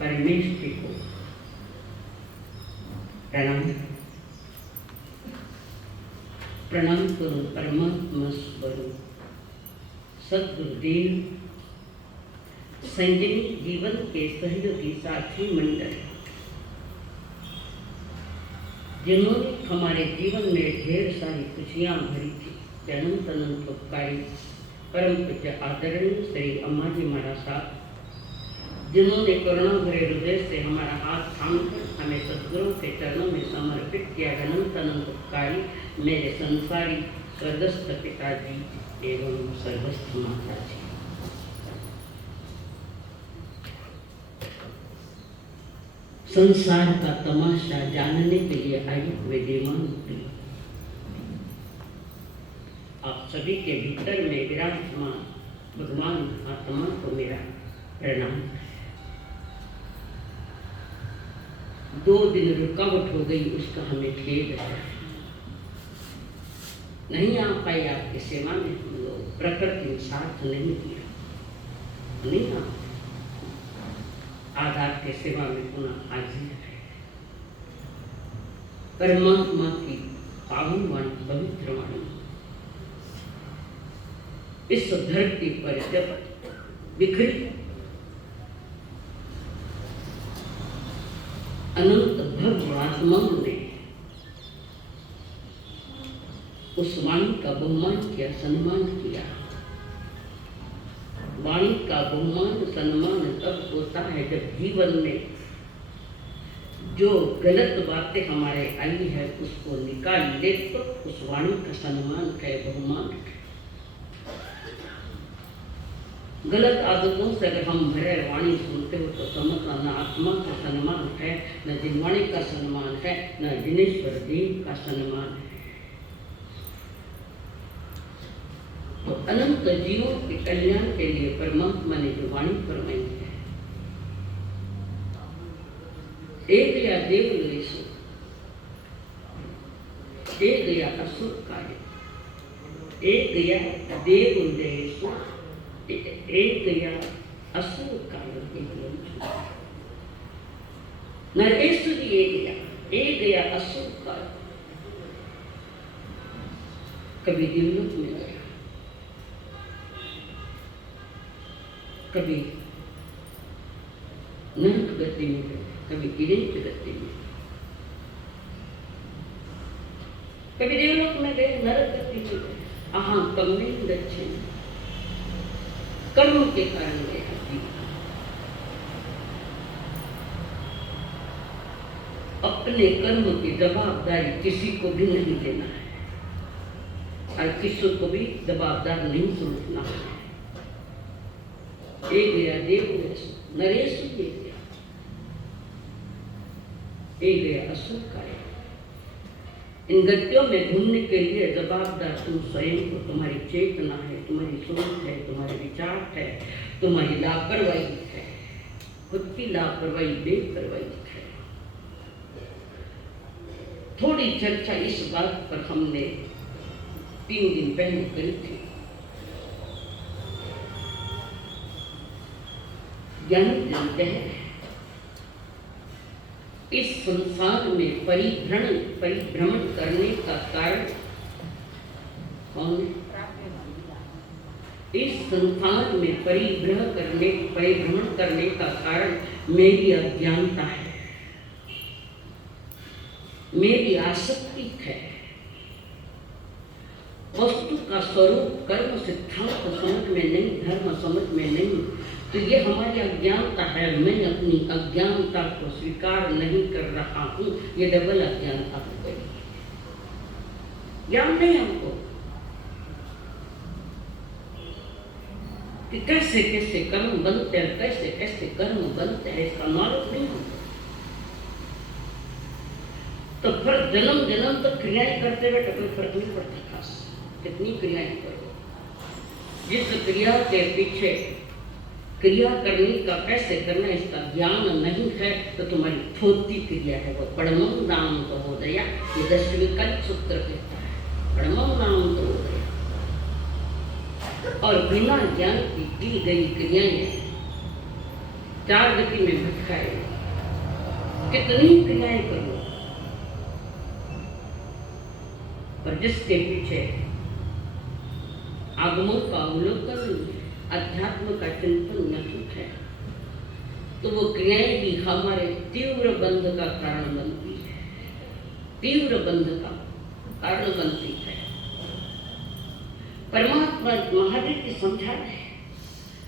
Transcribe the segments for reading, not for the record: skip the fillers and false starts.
परमेष्टि को प्रणाम प्रणाम करो परमात्मा स्वरूप सद्गुरुदेव संजनी जीवन के सहयोगी साथी मंडल जिन्होंने हमारे जीवन में ढेर सारी खुशियां भरी थी। अनंत अनंत उपकारी परम पूज्य आदरणीय श्री अम्मा जी महाराज साहब, जिन्होंने करुणा भरे हृदय से हमारा हाथ थामकर हमें सद्गुरु के चरणों में समर्पित किया। अनंत अनंत उपकारी मेरे संसारी स्वर्गस्थ पिताजी एवं स्वर्गस्थ माता जी, संसार का तमाशा जानने के लिए आए हुए देवान, आप सभी के भीतर में विराजमान भगवान आत्मा को मेरा प्रणाम। 2 दिन रुकावट हो गई, उसका हमें खेद है। नहीं आ पाई आपकी सेवा में, हम लोग प्रकृति ने साथ नहीं दिया, नहीं आ आज आपके सेवा में पुनः हाजिर है। परमात्मा की पावन वाणी, पवित्र वाणी इस धरती पर जब बिखरी अनंत भव्य आत्माओं ने उस वाणी का बहुमान किया, सम्मान किया। वाणी का बहुमान सम्मान तब होता है जब जीवन में जो गलत बातें हमारे आई है उसको निकाल ले, तो उस वाणी का सम्मान है, बहुमान है। गलत आदतों से अगर हम भरे वाणी सुनते हो तो समझना न आत्मा का सम्मान है, न जिनवाणी का सम्मान है, न जिनेश्वर देव का सम्मान है। तो अनंत जीवों के कल्याण के लिए परमात्मा ने जो वाणी फरमाई है, एक गया देव लेसु, एक गया असुर कार्य, एक गया देव लेसु, एक गया असुर कार्य। नरेश्वरी एक गया असुर कार्य। कभी देवलोक में गया, कभी नरक गति में गया, कभी किरेत गति में, कभी देवलोक में गए, नरक गति में गए। अहं कम्मे गच्छेन, कर्म के कारण गया। अपने कर्म की जवाबदारी किसी को भी नहीं लेना है और किसी को भी जवाबदार नहीं समझना है। एक गया देव नरेश, एक गया असुर कार्य। इन गतियों में घूमने के लिए जवाबदार तुम स्वयं को, तुम्हारी चेतना है, तुम्हारी सोच है, तुम्हारे विचार है, तुम्हारी लापरवाही है, खुद की लापरवाही बेपरवाही है। थोड़ी चर्चा इस बात पर हमने 3 दिन पहले करी थी। ज्ञानी जानते हैं इस संसार में परिभ्रमण करने का कारण कौन है? इस संसार में परिभ्रमण करने का कारण मेरी अज्ञानता है, मेरी आसक्ति है। वस्तु का स्वरूप कर्म सिद्धांत समझ में नहीं, धर्म समझ में नहीं, तो ये हमारी अज्ञानता है। मैं अपनी अज्ञानता को स्वीकार नहीं कर रहा हूँ, ये डबल अज्ञानता हो गई। ज्ञान नहीं हमको कि कैसे कैसे कर्म बनते हैं, कैसे कैसे कर्म बनते हैं, इसका नॉलेज नहीं हमको। तो फिर जन्म जन्म तक क्रियाएं करते हुए कोई फर्क नहीं पड़ता खास कितनी क्रियाएं करो। जिस क्रिया के पीछे क्रिया करने का कैसे करना इसका ज्ञान नहीं है तो तुम्हारी थोती क्रिया है, वो पड़मम नाम तो हो गया। ये 10वीं कल्प सूत्र कहता है, पड़मम नाम तो हो गया। और बिना ज्ञान की गई क्रियाएं चार गति में भटकाए, कितनी क्रियाएं करो, पर जिसके पीछे आगमों का अवलोकन, अध्यात्म का चिंतन नहीं है, तो वो क्रियाएं भी हमारे तीव्र बंध का कारण बनती है, तीव्र बंध का कारण बनती है। परमात्मा महावीर की समझा है,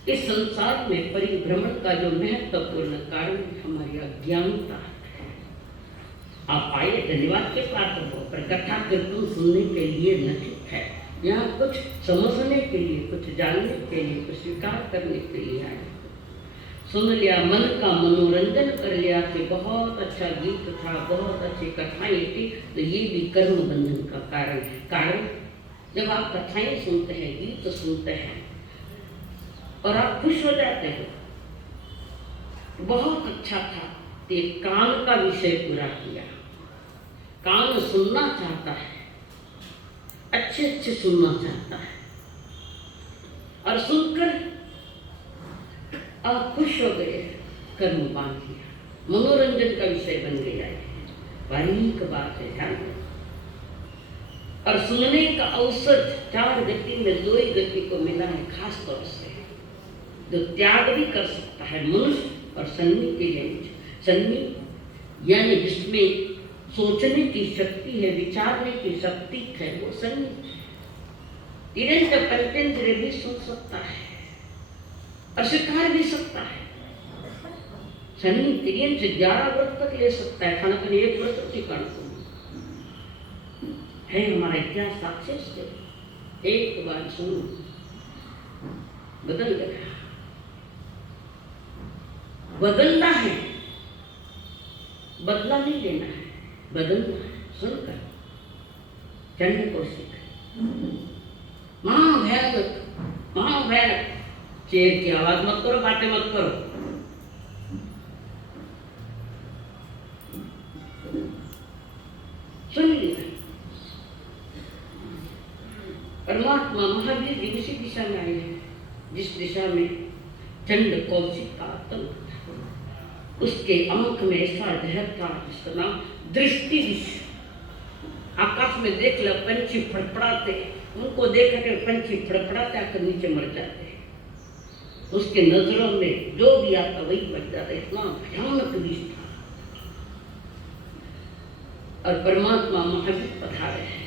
इस संसार में परिभ्रमण का जो महत्वपूर्ण कारण हमारी अज्ञानता है। आप आए, धन्यवाद के पात्र हो, पर कथा कीर्तन सुनने के लिए नहीं है, यहाँ कुछ समझने के लिए, कुछ जानने के लिए, कुछ स्वीकार करने के लिए आए। सुन लिया, मन का मनोरंजन कर लिया कि बहुत अच्छा गीत था, बहुत अच्छी कथाएं थी, तो ये भी कर्म बंधन का कारण है। कारण जब आप कथाएं सुनते हैं, गीत सुनते हैं और आप खुश हो जाते हो, बहुत अच्छा था, तो ये कान का विषय पूरा किया। कान सुनना चाहता है, अच्छे अच्छे सुनना चाहता है, और सुनकर आप खुश हो गए, कर्म बांध दिया, मनोरंजन का विषय बन गया है। बारीक बात है, ध्यान दो। और सुनने का अवसर चार गति में दो ही गति को मिला है, खास तौर से जो त्याग भी कर सकता है मनुष्य, और सन्नी के लिए सन्नी यानी जिसमें सोचने की शक्ति है, विचारने की शक्ति है, वो सन्नी। तीरेंद्र पंचेंद्र भी सुन सकता है और स्वीकार भी सकता है। सन्नी तीन से 11 व्रत तक ले सकता है, खाना खाने 1 व्रत ठिकाना है। हमारा इतिहास साक्ष्य से एक बार सुनो, बदल गया। बदलना है, बदला नहीं लेना है, बदलना है। सुनकर चंड कौशिक, महाभयानक, महाभयानक, शेर की आवाज मत करो, बातें मत करो। सुन लिया। परमात्मा महावीर जी उसी दिशा में आए हैं जिस दिशा में चंड कौशिक का आतंक था। उसके आंख में ऐसा जहर था जिसका नाम दृष्टि विष। आकाश में देख लो पंछी फड़फड़ाते, उनको देख कर पंछी फड़फड़ाते आकर नीचे मर जाते। उसके नजरों में जो भी आता वही बच जाता, इतना भयानक विष था। और परमात्मा महावीर पधारे हैं।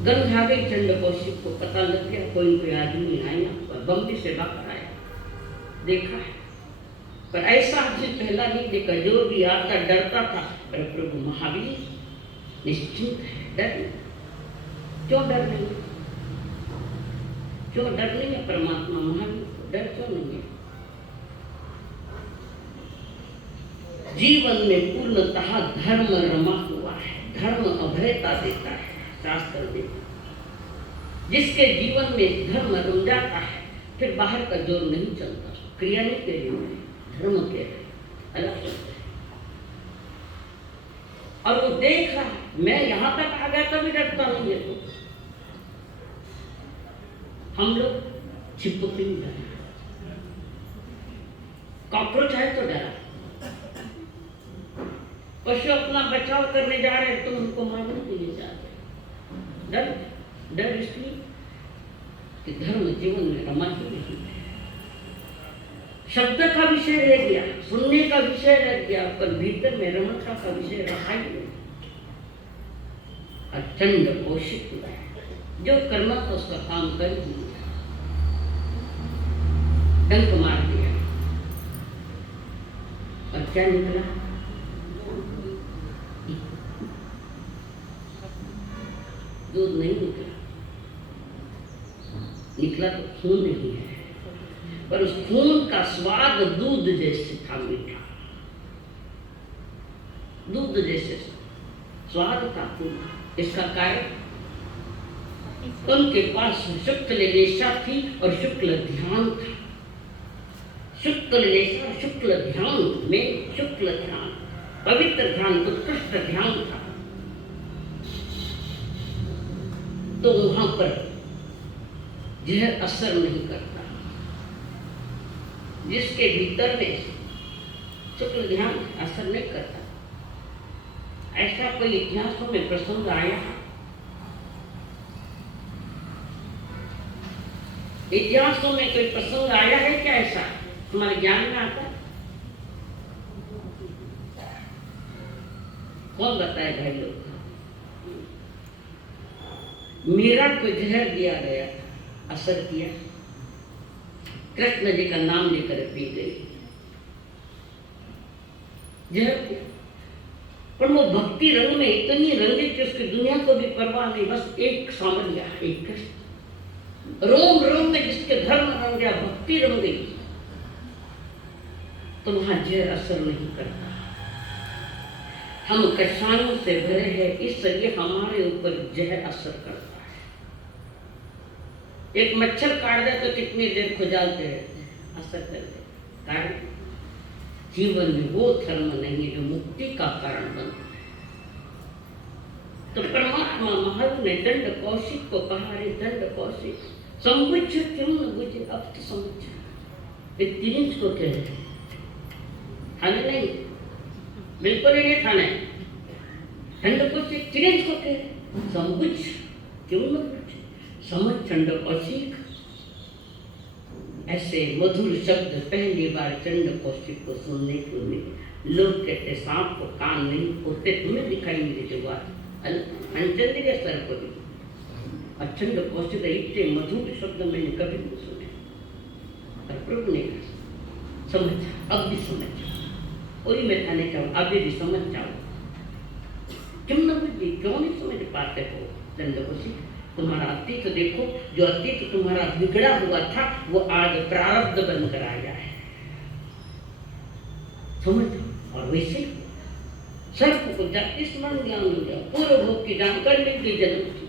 गंध आ गई चंड कौशिक को, पता लग गया कोई आदमी आया और बम्बे से बाहर आया। देखा है, पर ऐसा आदमी पहला नहीं देखा। जो भी आता डरता था, पर प्रभु महावीर निश्चिंत है, डर नहीं। क्यों डर नहीं? क्यों डर नहीं है परमात्मा महावीर को? डर क्यों नहीं है? जीवन में पूर्णतः धर्म रमा हुआ है। धर्म अभयता देता है, शास्त्र देता। जिसके जीवन में धर्म रम जाता है, फिर बाहर का जोर नहीं चलता। क्रिया नहीं के लिए, धर्म के अलग चलते हैं। और वो देख रहा, मैं यहां तक आ गया कभी डरता नहीं है। तो हम लोग चिपक नहीं डरा, कॉकरोच है तो डरा। पशु अपना बचाव करने जा रहे हैं, तुम उनको मारने के लिए जा रहे। डर, डर इसलिए कि धर्म जीवन में रमा ही नहीं है। शब्द का विषय रह गया, सुनने का विषय रह गया, पर भीतर में रमता का विषय रहा ही नहीं। चंड कौशिक जो करना था उसका काम कर दिया, डंक मार दिया। और क्या निकला? दूध नहीं निकला, निकला तो खून नहीं है, पर उस खून का स्वाद दूध जैसे था, मीठा दूध जैसे स्वाद था खून। इसका कारण उनके पास शुक्ल लेशा थी और शुक्ल ध्यान था। शुक्ल लेशा, शुक्ल ध्यान में शुक्ल ध्यान, पवित्र ध्यान, उत्कृष्ट ध्यान था। तो वहां पर जहर असर नहीं करता। जिसके भीतर में शुक्ल ध्यान असर नहीं करता। ऐसा कोई इतिहासों में प्रसंग आया? इतिहासों में कोई प्रसंग आया है क्या ऐसा तुम्हारे ज्ञान में आता है? कौन बताए भाई लोग? मीरा को जहर दिया गया, असर किया, कृष्ण जी का नाम लेकर पी गई, जहर किया। पर वो भक्ति रंग में इतनी रंगी कि उसकी दुनिया को भी परवाह नहीं, बस एक सामरिया, एक कृष्ण। रोम रोम में जिसके धर्म रंग गया, भक्ति रंग गई, तो वहां जहर असर नहीं करता। हम कषायों से भरे हैं, इसलिए हमारे ऊपर जहर असर करता है। एक मच्छर काट दे तो कितनी देर खुजालते रहते हैं, असर करते। कारण जीवन में वो धर्म नहीं जो मुक्ति का कारण बनता है। तो परमात्मा महावीर ने दंड कौशिक को कहा, रे दंड कौशिक समझ क्यों न बुझे, अब तो समझ। तिरिंज को कह रहे खाने नहीं, बिल्कुल ही नहीं खाना है। दंड कौशिक तिरिंज को कह रहे समझ क्यों न बुझे, समझ चंड कौशिक। ऐसे मधुर शब्द पहली बार चंड कौशिक को सुनने को मिले। लोग कहते सांप को कान नहीं होते, तुम्हें दिखाई मिले जो बात अनचंद के स्तर को भी। और चंड कौशिक इतने मधुर शब्द मैंने कभी नहीं सुने। और प्रभु ने समझ, अब भी समझ, वही मैं कहने चाहूँ, अभी भी समझ जाओ। क्यों न बुझी, क्यों नहीं समझ पाते हो चंड कौशिक? तुम्हारा अतीत देखो, जो अतीत तुम्हारा बिगड़ा हुआ था वो आज प्रारब्ध बनकर आया है, समझ। और वैसे सर्प को जाति स्मरण ज्ञान हो गया, पूर्व भोग की जानकारी मिल गई जन्म की।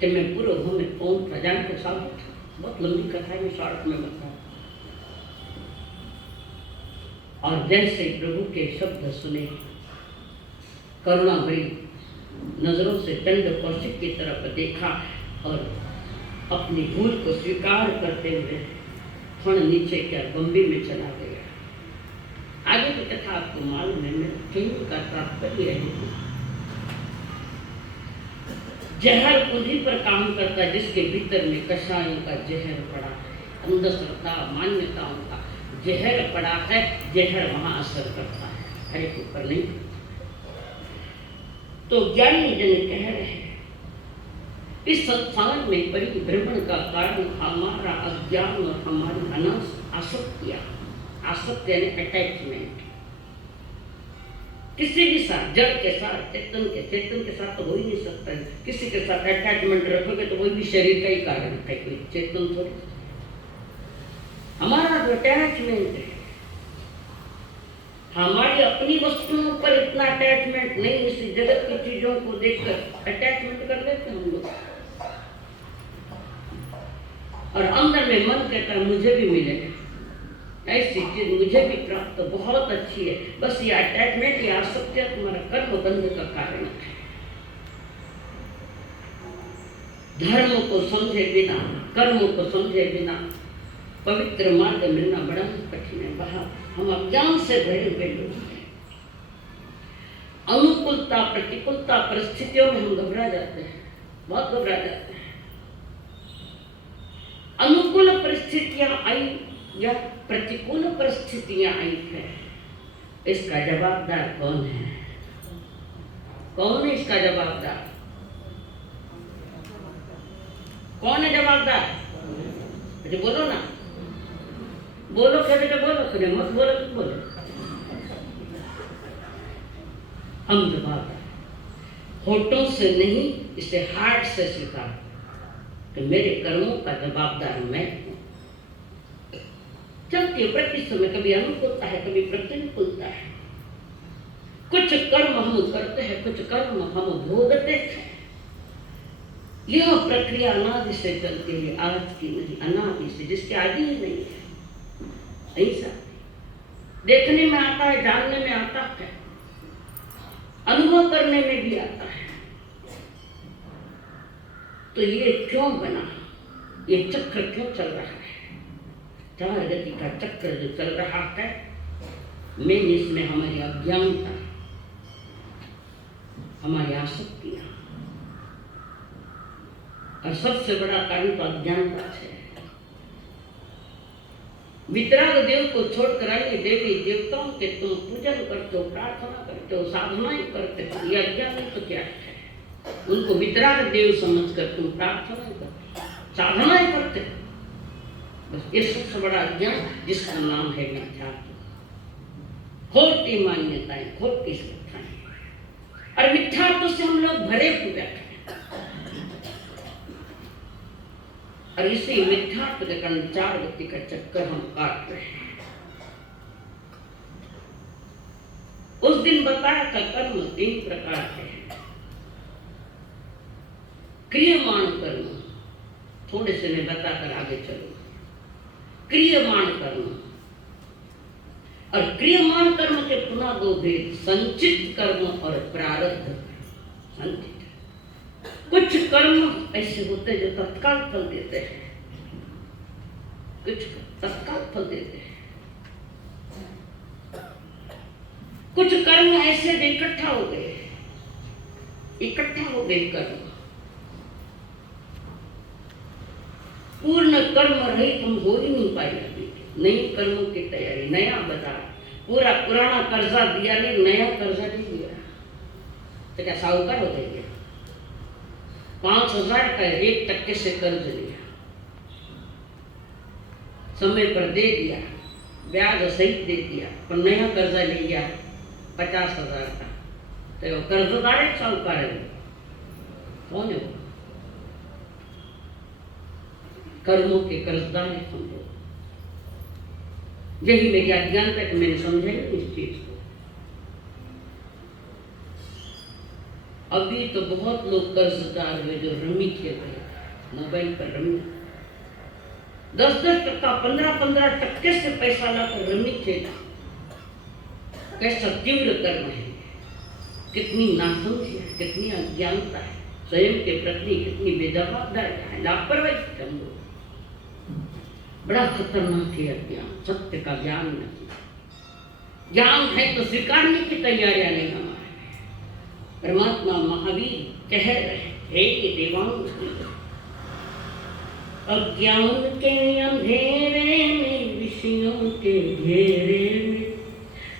कि मैं पूर्व भोग में कौन था जान के साथ था, बहुत लंबी कथा है, शॉर्ट में बताया। और जैसे प्रभु के शब्द सुने, करुणा भरी नजरों से दंड कौशिक की तरफ देखा और अपनी भूल को स्वीकार करते हुए फण नीचे क्या गंभीर में चला गया। आगे की कथा आपको मालूम है, मैं कहीं का तात्पर्य है। जहर उन्हीं पर काम करता है जिसके भीतर में कषायों का जहर पड़ा है, अंधश्रद्धा मान्यताओं का जहर पड़ा है। जहर वहां असर करता है, हर एक ऊपर नहीं। तो ज्ञानी जन कह रहे हैं, इस संसार में परिभ्रमण का कारण हमारा अज्ञान और हमारी आसक्तियां, आसक्ति यानी अटैचमेंट। किसी भी साथ, जड़ के साथ, चेतन के साथ तो हो ही नहीं सकता है। किसी के साथ अटैचमेंट रखोगे तो वही भी शरीर का ही कारण है, कोई चेतन थोड़ी। हमारा जो अटैचमेंट है, हमारी अपनी वस्तुओं पर इतना अटैचमेंट नहीं, इसी जगत की चीजों को देखकर अटैचमेंट कर लेते हैं हम लोग। और अंदर में मन कहता है मुझे भी मिले, ऐसी चीज मुझे भी प्राप्त, बहुत अच्छी है। बस ये अटैचमेंट, ये आसक्ति तुम्हारा कर्म बंध का कारण है। धर्म को समझे बिना, कर्म को समझे बिना पवित्र मार्ग मिलना बड़ा कठिन है। वहां हम अज्ञान से भरे हुए लोग हैं। अनुकूलता प्रतिकूलता परिस्थितियों में हम घबरा जाते हैं, बहुत घबरा जाते हैं। अनुकूल परिस्थितियां आई या प्रतिकूल परिस्थितियां आई है, इसका जवाबदार कौन है? कौन है इसका जवाबदार? कौन है जवाबदार? मुझे बोलो ना, बोलो खड़े तो बोलो, खड़े मत बोलो तो बोलो। हम जवाबदार, होठों से नहीं, इसे हार्ट से स्वीकार कि मेरे कर्मों का जवाबदार मैं हूं। चलती प्रति समय कभी अनुकूलता है, कभी प्रतिकूलता है। कुछ कर्म हम करते हैं, कुछ कर्म हम भोगते हैं। यह प्रक्रिया अनादि से चलती है, आज की नहीं, अनादि से, जिसके आदि ही नहीं है। ऐसा देखने में आता है, जानने में आता है, अनुभव करने में भी आता है। तो ये क्यों बना, ये चक्र क्यों चल रहा है? चार गति का चक्र जो चल रहा है, मैं इसमें हमारी अज्ञानता, हमारी आसक्तियां, और सबसे बड़ा कारण तो अज्ञानता है। वितराग देव को छोड़कर अन्य देवी देवताओं के तुम पूजन करते हो, प्रार्थना करते हो, साधनाएं करते हो, ये अज्ञान तो क्या है? उनको वितराग देव समझकर तुम प्रार्थना करते हो, साधनाएं करते हो, बस ये सबसे बड़ा अज्ञान, जिसका नाम है मिथ्यात्व। खोटी मान्यताएं, खोटी श्रद्धाएं, और मिथ्यात्व से हम लोग भरे हुए हैं। और इसी मिथ्यात्व के कारण चार गति का चक्कर हम काट रहे हैं। उस दिन बताया था कर्म 3 प्रकार के हैं। क्रियमाण कर्म, थोड़े से मैं बताकर आगे चलूंगा। क्रियमाण कर्म और क्रियमाण कर्म के पुनः 2 भेद, संचित कर्म और प्रारब्ध कर्म। संचित कुछ कर्म ऐसे होते जो तत्काल फल देते हैं, कुछ तत्काल फल देते हैं, कुछ कर्म ऐसे जो इकट्ठा हो गए कर्म। पूर्ण कर्म रहित हम हो ही नहीं पाए अभी। नई कर्मों की तैयारी, नया बाजार, पूरा पुराना कर्जा दिया नहीं, नया कर्जा नहीं दिया तो क्या साहूकार हो जाएंगे? 5,000 का 1% से कर्ज लिया, समय पर दे दिया, ब्याज सहित दे दिया, पर नया कर्जा ले लिया 50,000 का, तो कर्जदार है साहूकार है? कौन है? कर्मों के कर्जदार है हम लोग। यही मेरी अज्ञानता कि मैंने समझा इस चीज को। अभी तो बहुत लोग कर्जदार हुए जो रमी खेल रहे हैं, मोबाइल पर रमी, 10-10%, 15-15% से पैसा लाकर रमी खेला। कैसा तीव्र कर्म है, कितनी नासमझी है, कितनी अज्ञानता है, स्वयं के प्रति कितनी बेजवाबदारी है, लापरवाही हम लोग। बड़ा खतरनाक है अज्ञान, सत्य का ज्ञान नहीं। ज्ञान है तो स्वीकारने की तैयारियां नहीं हमारे। परमात्मा महावीर कह रहे, हे देवांश, अज्ञान के अंधेरे में, विषयों के घेरे में,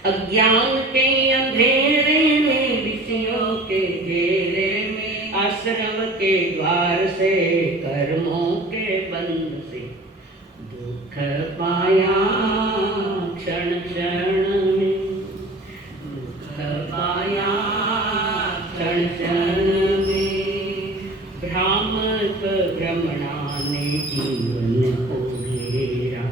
अज्ञान के अंधेरे में, विषयों के घेरे में, आश्रम के द्वार से, कर्मों के बंध से दुख पाया क्षण क्षण में, दुख पाया क्षण क्षण में। भ्रामक भ्रमणा ने जीवन को घेरा,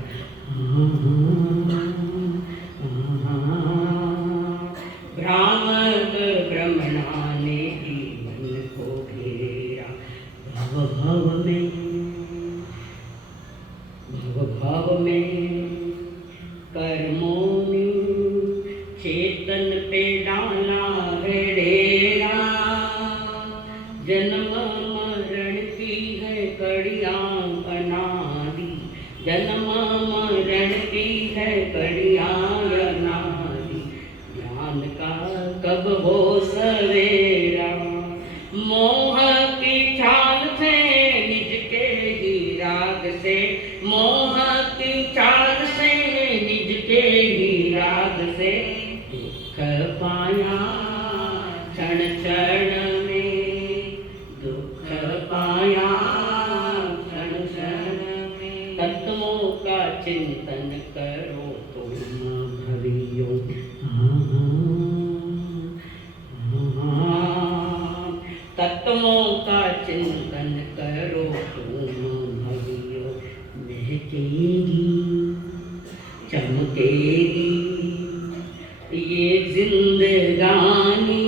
भ्रामक भ्रमणा ने जीवन को घेरा। भव भव में कर्मों ने चेतन पे डाला है डेरा। जन्म मरण की है कड़ियां बना दी, जन्म मरण की है कड़ियां बना दी। ज्ञान का कब हो सवेरा, मोह की चाल से निज के ही राग से, मोह की चाल से निज के ही राग से, दुख पाया क्षण क्षण में, दुख पाया क्षण क्षण में। तत्वों का चिंतन करो तुम भवियो, तत्वों का चिंतन करो तुम भवियो। महकेगी चमकेगी ये जिंदगानी,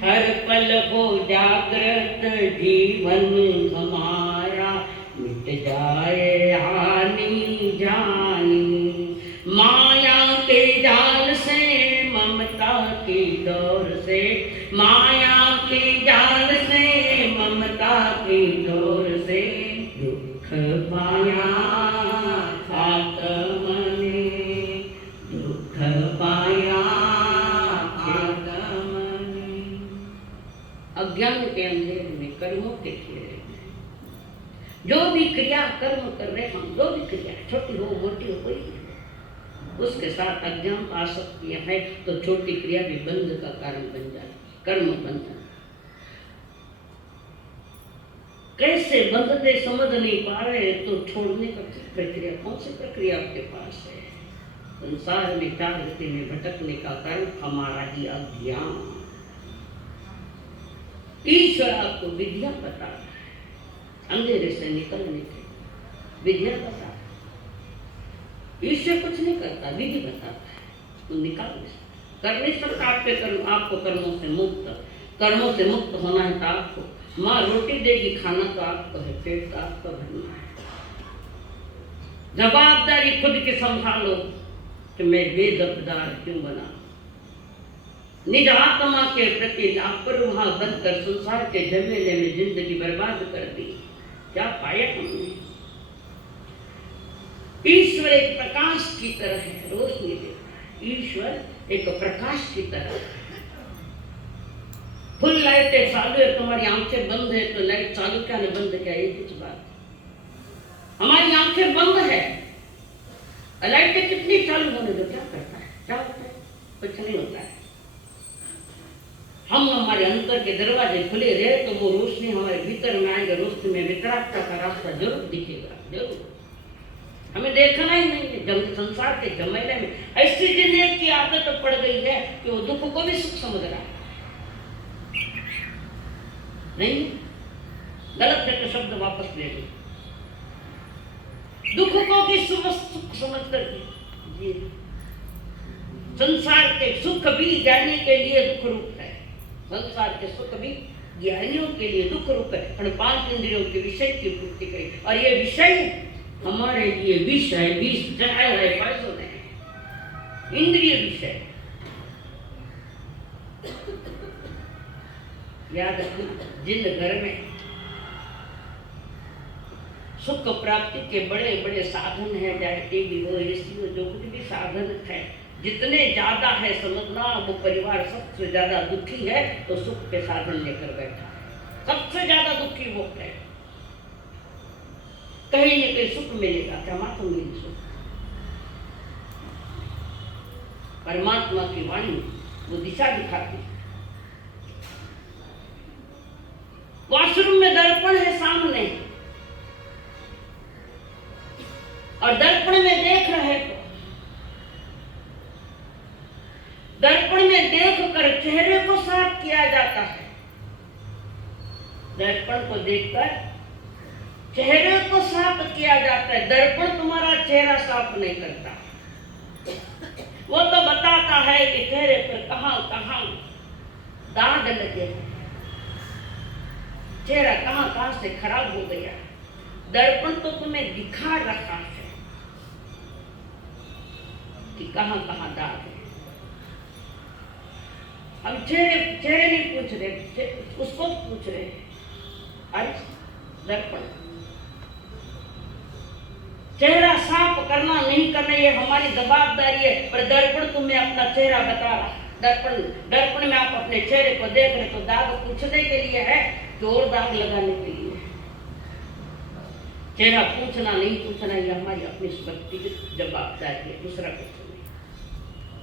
हर पल हो जागृत जीवन हमारा, मिट जाए हानि जानी। माया के जाल से, ममता की डोर से, माया के जाल से, ममता की डोर से, दुख पाया जो भी क्रिया कर्म कर रहे हम, जो भी क्रिया छोटी हो मोटी हो कोई नहीं, उसके साथ अज्ञान आसक्तियां है तो छोटी क्रिया भी बंध का कारण बन जाती, कर्म बंधन। कैसे बंधते समझ नहीं पा रहे तो छोड़ने का प्रक्रिया, कौन सी प्रक्रिया आपके पास है? संसार में चार गति में भटकने का कारण हमारा ही अज्ञान। ईश्वर आपको विद्या बता रहा है, अंधेरे से निकलने की विद्या बता रहा है। ईश्वर कुछ नहीं करता, विधि बताता है, तो निकाल नहीं सकता, कर नहीं सकता आपके कर्म, आपको कर्मों से मुक्त होना है। तो आपको माँ रोटी देगी, खाना तो आपको है, पेट तो आपका भरना है। जवाबदारी खुद की संभालो कि मैं बेजवाबदार क्यों बना। निज आत्मा के प्रति लापरवाह बनकर संसार के झमेले में जिंदगी बर्बाद कर दी। क्या पाया हमने? ईश्वर एक प्रकाश की तरह है, रोशनी देता है। ईश्वर एक प्रकाश की तरह है। फुल लाइटें चालू है, तुम्हारी आंखें बंद है तो लाइट चालू क्या नहीं बंद क्या, ये कुछ बात। हमारी आंखें बंद है, लाइटें कितनी चालू होने दो, क्या करता है? क्या होता है? कुछ नहीं होता है। हम हमारे अंतर के दरवाजे खुले रहे तो वो रोशनी हमारे भीतर में आएगा, रोशनी में वितरागता का रास्ता जरूर दिखेगा, जरूर। हमें देखना ही नहीं है। जब संसार के झमेले में ऐसी जिंदगी की आदत पड़ गई है कि वो दुख को भी सुख समझ रहा है। नहीं, गलत है तो शब्द वापस ले लो। दुख को भी सुख समझ कर जी। संसार के सुख भी ज्ञानी के लिए दुख रूप है, संसार के सुख भी ज्ञानियों के लिए दुख रूप है। 5 इंद्रियों के विषय की पूर्ति करी, और ये विषय हमारे लिए विष है, विष जहर है, पैसों है, इंद्रिय विषय। याद रखना, जिन घर में सुख प्राप्ति के बड़े बड़े साधन है, चाहे टीवी हो, एसी हो, जो कुछ भी साधन है, जितने ज्यादा है समझना वो परिवार सबसे ज्यादा दुखी है तो सुख के साधन लेकर बैठा है। सबसे ज्यादा दुखी वो है। कहीं न कहीं सुख मिलेगा, क्या मात्र मिले सुख? परमात्मा की वाणी वो दिशा दिखाती है। वॉशरूम में दर्पण है सामने, और दर्पण में देख रहे तो दर्पण में देखकर चेहरे को साफ किया जाता है। दर्पण को देखकर चेहरे को साफ किया जाता है। दर्पण तुम्हारा चेहरा साफ नहीं करता, वो तो बताता है कि चेहरे पर कहां कहां दाग लगे, चेहरा कहां कहां से खराब हो गया। दर्पण तो तुम्हें दिखा रखा है कि कहां कहां दाग है। हम चेहरे नहीं पूछ रहे, उसको पूछ रहे हैं। दर्पण चेहरा साफ करना नहीं करना ये हमारी जवाबदारी है, पर दर्पण तुम्हें अपना चेहरा बता रहा। दर्पण में आप अपने चेहरे को देख रहे तो दाग पूछने के लिए है कि और दाग लगाने के लिए। चेहरा पूछना नहीं पूछना ये हमारी अपनी व्यक्तिगत जवाबदारी है, दूसरा कुछ नहीं।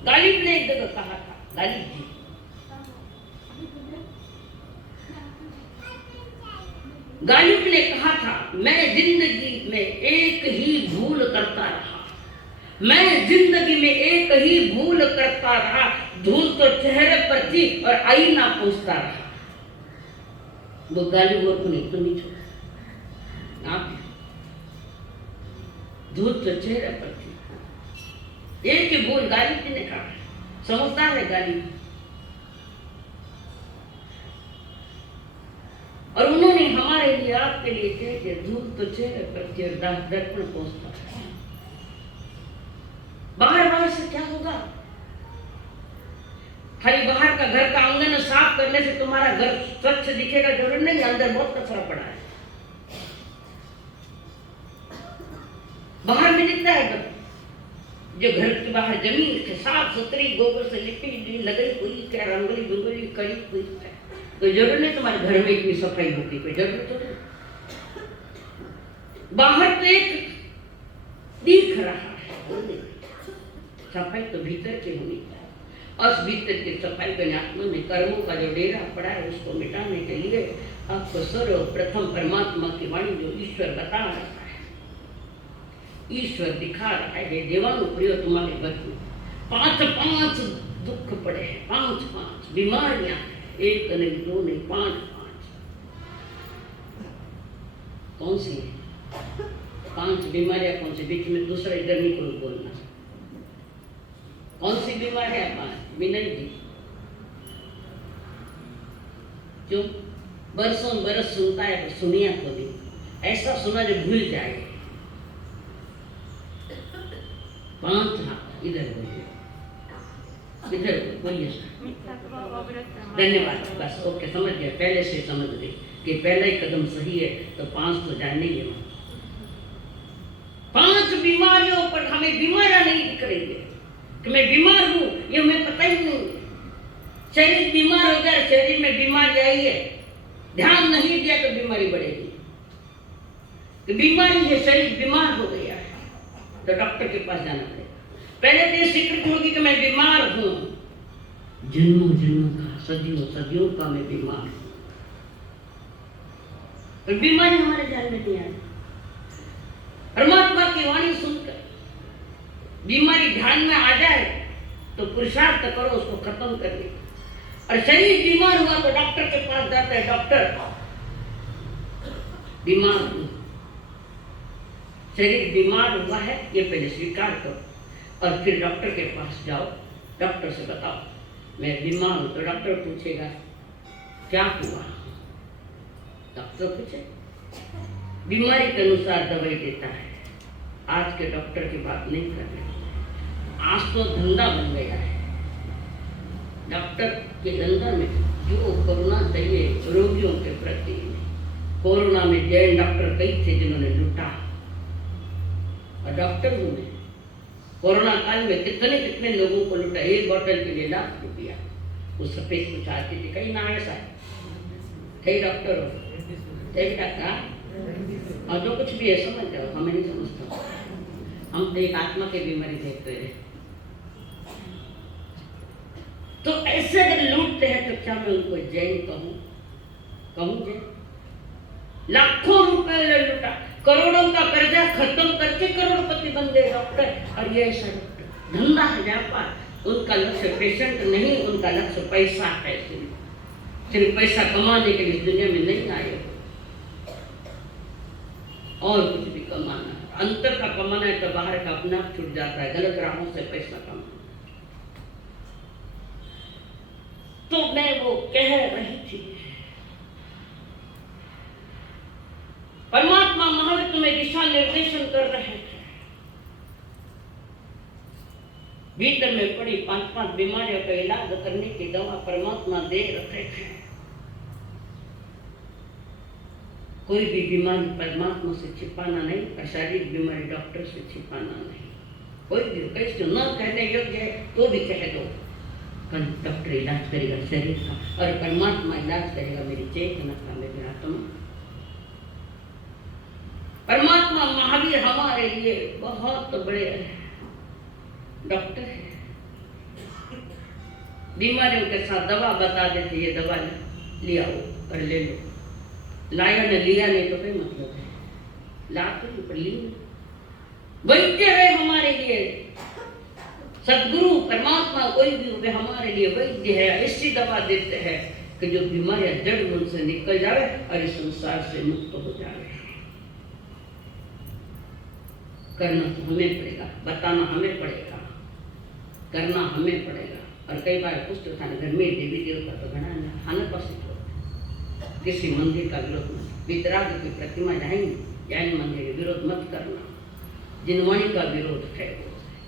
गालिब ने एक जगह कहा था, गालिब जी, गालिब ने कहा था, मैं जिंदगी में एक ही भूल करता रहा, मैं जिंदगी में एक ही भूल करता रहा। धूल तो चेहरे पर थी और आईना पूछता रहा। वो गालिब और नहीं तो नहीं छोड़ा, धूल तो चेहरे पर थी, एक ही भूल। गालिब जी ने कहा, समझदार है गालिब, और उन्होंने हमारे लिए आपके लिए कह दिया, धूल तो चेहरे पर थी और दर्पण पहुंचता है। बाहर से क्या होगा? खाली बाहर का घर का आंगन साफ करने से तुम्हारा घर स्वच्छ दिखेगा जरूरी नहीं, अंदर बहुत कचरा पड़ा है। बाहर में दिखता है जो घर के बाहर जमीन साफ सुथरी गोबर से लिपी लगी हुई, क्या रंगोली बिंगोली करी हुई है, तो जरूर नहीं तुम्हारे घर में इतनी सफाई होगी, कोई जरूरत तो नहीं। बाहर तो एक दिख रहा है, सफाई तो भीतर की होनी चाहिए। उस भीतर की सफाई पुण्यात्मा में कर्मों का जो डेरा पड़ा है उसको मिटाने के लिए आपको सर्वप्रथम परमात्मा की वाणी जो ईश्वर बता रहा है, ईश्वर दिखा रहा है, ये देवानुप्रिय तुम्हारे घर में 5 दुख पड़े हैं, 5 बीमारियां, 1 नहीं 2 नहीं 5। कौन सी है 5 बीमारियां? कौन सी? बीच में दूसरा इधर नहीं कोई बोलना। कौन सी बीमारियां 5? विनय जी क्यों बरसों बरस सुनता है पर सुनिया तो नहीं, ऐसा सुना जो भूल जाए। 5 हाथ इधर बोलिए, इधर बोलिए। धन्यवाद, बस ओके, समझ गया, पहले से समझ गए कि पहला ही कदम सही है तो 5 तो जानने ही है। 5 बीमारियों पर हमें बीमारियां नहीं दिख रही है कि मैं बीमार हूं, ये हमें पता ही नहीं है। शरीर बीमार हो जाए, शरीर में बीमारी आई है, ध्यान नहीं दिया तो बीमारी बढ़ेगी। तो बीमारी है, शरीर बीमार हो गया है तो डॉक्टर के पास जाना पड़ेगा। पहले तो ये स्वीकृति होगी कि मैं बीमार हूं, जन्मों जन्मों का, सदियों सदियों का मैं बीमार हूं, पर बीमारी हमारे ध्यान में नहीं आई। परमात्मा की वाणी सुनकर बीमारी ध्यान में आ जाए तो पुरुषार्थ करो उसको खत्म करने। और शरीर बीमार हुआ तो डॉक्टर के पास जाता है, डॉक्टर बीमार हूं, शरीर बीमार हुआ है ये पहले स्वीकार करो और फिर डॉक्टर के पास जाओ, डॉक्टर से बताओ मैं बीमार हूं। तो डॉक्टर पूछेगा क्या हुआ, डॉक्टर पूछे, बीमारी के अनुसार दवाई देता है। आज के डॉक्टर की बात नहीं कर रहे, आज तो धंधा बन गया है डॉक्टर के अंदर में जो करुणा चाहिए रोगियों के प्रति। कोरोना में जैन डॉक्टर कई थे जिन्होंने लूटा, और डॉक्टर ने कोरोना काल में कितने कितने लोगों को लूटा, 1 बोतल के लिए ₹1,00,000। उस सफेद कुछ आती थी, कहीं ना ऐसा थे डॉक्टर हो, थे डॉक्टर, और जो कुछ भी है समझ जाओ, हमें नहीं समझता, हम तो एक आत्मा की बीमारी देखते हैं। तो ऐसे अगर लूटते हैं तो क्या मैं उनको जैन कहूं जैन? लाखों रुपए ले लूटा, करोड़ों का कर्जा खत्म करके करोड़पति बन गए डॉक्टर। और ये ऐसा डॉक्टर धंधा है व्यापार, उनका लक्ष्य पेशेंट नहीं, उनका लक्ष्य पैसा है। सिर्फ पैसा कमाने के लिए इस दुनिया में नहीं आए और कुछ भी कमाना है। अंतर का कमाना है तो बाहर का अपना छूट जाता है, गलत राहों से पैसा कमाना। तो मैं वो कह रही थी, परमात्मा महावीर तुम्हें दिशा निर्देशन कर रहे थे। भीतर में पड़ी 5 बीमारियों का इलाज करने की दवा परमात्मा दे रखे थे। कोई भी बीमारी परमात्मा से छिपाना नहीं, और शारीरिक बीमारी डॉक्टर से छिपाना नहीं। कोई भी कैसे न कहने योग्य है तो भी कह दो, डॉक्टर इलाज करेगा शरीर का और परमात्मा इलाज करेगा मेरी चेतना का, मेरी आत्मा। परमात्मा महावीर हमारे लिए बहुत बड़े डॉक्टर है। बीमारियों के साथ दवा बता देते, ये दवा ले आओ और ले लो। लाया न लिया नहीं तो कोई मतलब है, लाते पर लिया। वैद्य है हमारे लिए, सदगुरु परमात्मा कोई भी वे हमारे लिए वैद्य है। ऐसी दवा देते हैं कि जो बीमारियां जड़ मूल से निकल जाए और इस संसार से मुक्त हो जाए। करना तो हमें पड़ेगा, बताना हमें पड़ेगा, करना हमें पड़ेगा। और कई बार पुष्ट खाने घर में देवी देवता तो घना खाना पसंद किसी मंदिर का विरोध मत, वितराग की प्रतिमा जाएंगे जैन मंदिर का विरोध मत करना, जिनवाणी का विरोध है।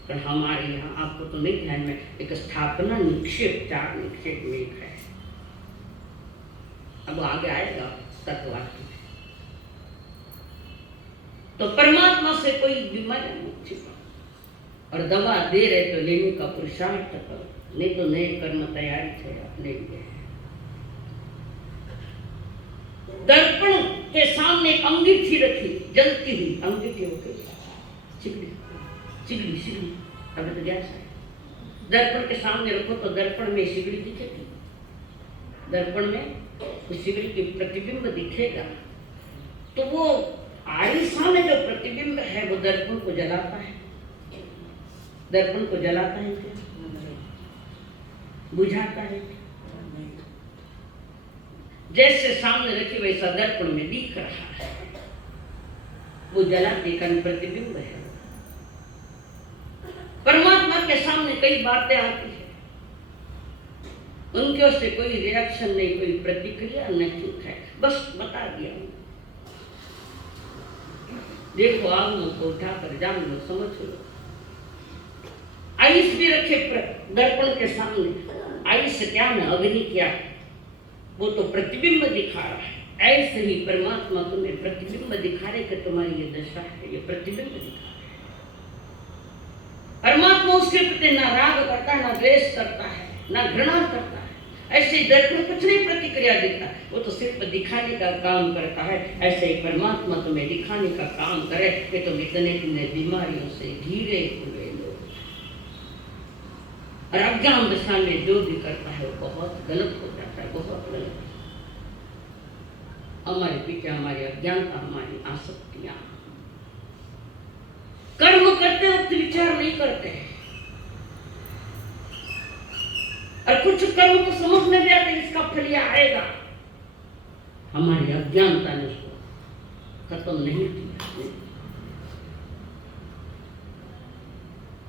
पर हमारे यहाँ आपको तो नहीं ध्यान में एक स्थापना निक्षेप 4 निक्षेप में एक है, अब आगे आएगा तत्ववाद। तो परमात्मा से कोई बीमारी मत छिपा, और दवा दे रहे तो लेने का पुरुषार्थ करो, नहीं तो नए कर्म तैयारी थे अपने लिए। दर्पण के सामने एक अंगीठी रखी, जलती हुई अंगीठी होती, चिगड़ी चिगड़ी चिगड़ी, अभी तो गैस है। दर्पण के सामने रखो तो दर्पण में सिगड़ी दिखेगी, दर्पण में उस सिगड़ी की प्रतिबिंब दिखेगा, तो वो आरिसा में जो प्रतिबिंब है वो दर्पण को जलाता है, दर्पण को जलाता है क्या? बुझाता है? जैसे सामने रखी वैसा दर्पण में दिख रहा है, वो जलाते का प्रतिबिंब है। परमात्मा के सामने कई बातें आती है, उनके ओर से कोई रिएक्शन नहीं, कोई प्रतिक्रिया नहीं है, बस बता दिया। देखो आग को उठाकर जान लो, समझ लो। आइस भी रखे दर्पण के सामने, आइस क्या न अग्नि क्या, वो तो प्रतिबिंब दिखा रहा है। ऐसे ही परमात्मा तुम्हें प्रतिबिंब दिखा रहे कि तुम्हारी ये दशा है, ये प्रतिबिंब दिखा रहे। परमात्मा उसके प्रति ना राग करता है, ना द्वेष करता है, ना घृणा करता है। ऐसे दर्पण कुछ नहीं प्रतिक्रिया देता, वो तो सिर्फ दिखाने का काम करता है। ऐसे ही परमात्मा तुम्हें दिखाने का काम करे कि तुम इतने बीमारियों से घिरे हुए लोग, और अज्ञान दशा में जो भी करता है वो बहुत गलत हो जाता है, बहुत गलत। हमारे पीछे हमारी अज्ञानता, हमारी आसक्तियां, कर्म करते वक्त विचार नहीं करते हैं, और कुछ कर्म तो समझ में भी आते इसका फल ये आएगा। हमारी अज्ञानता ने उसको खत्म नहीं किया।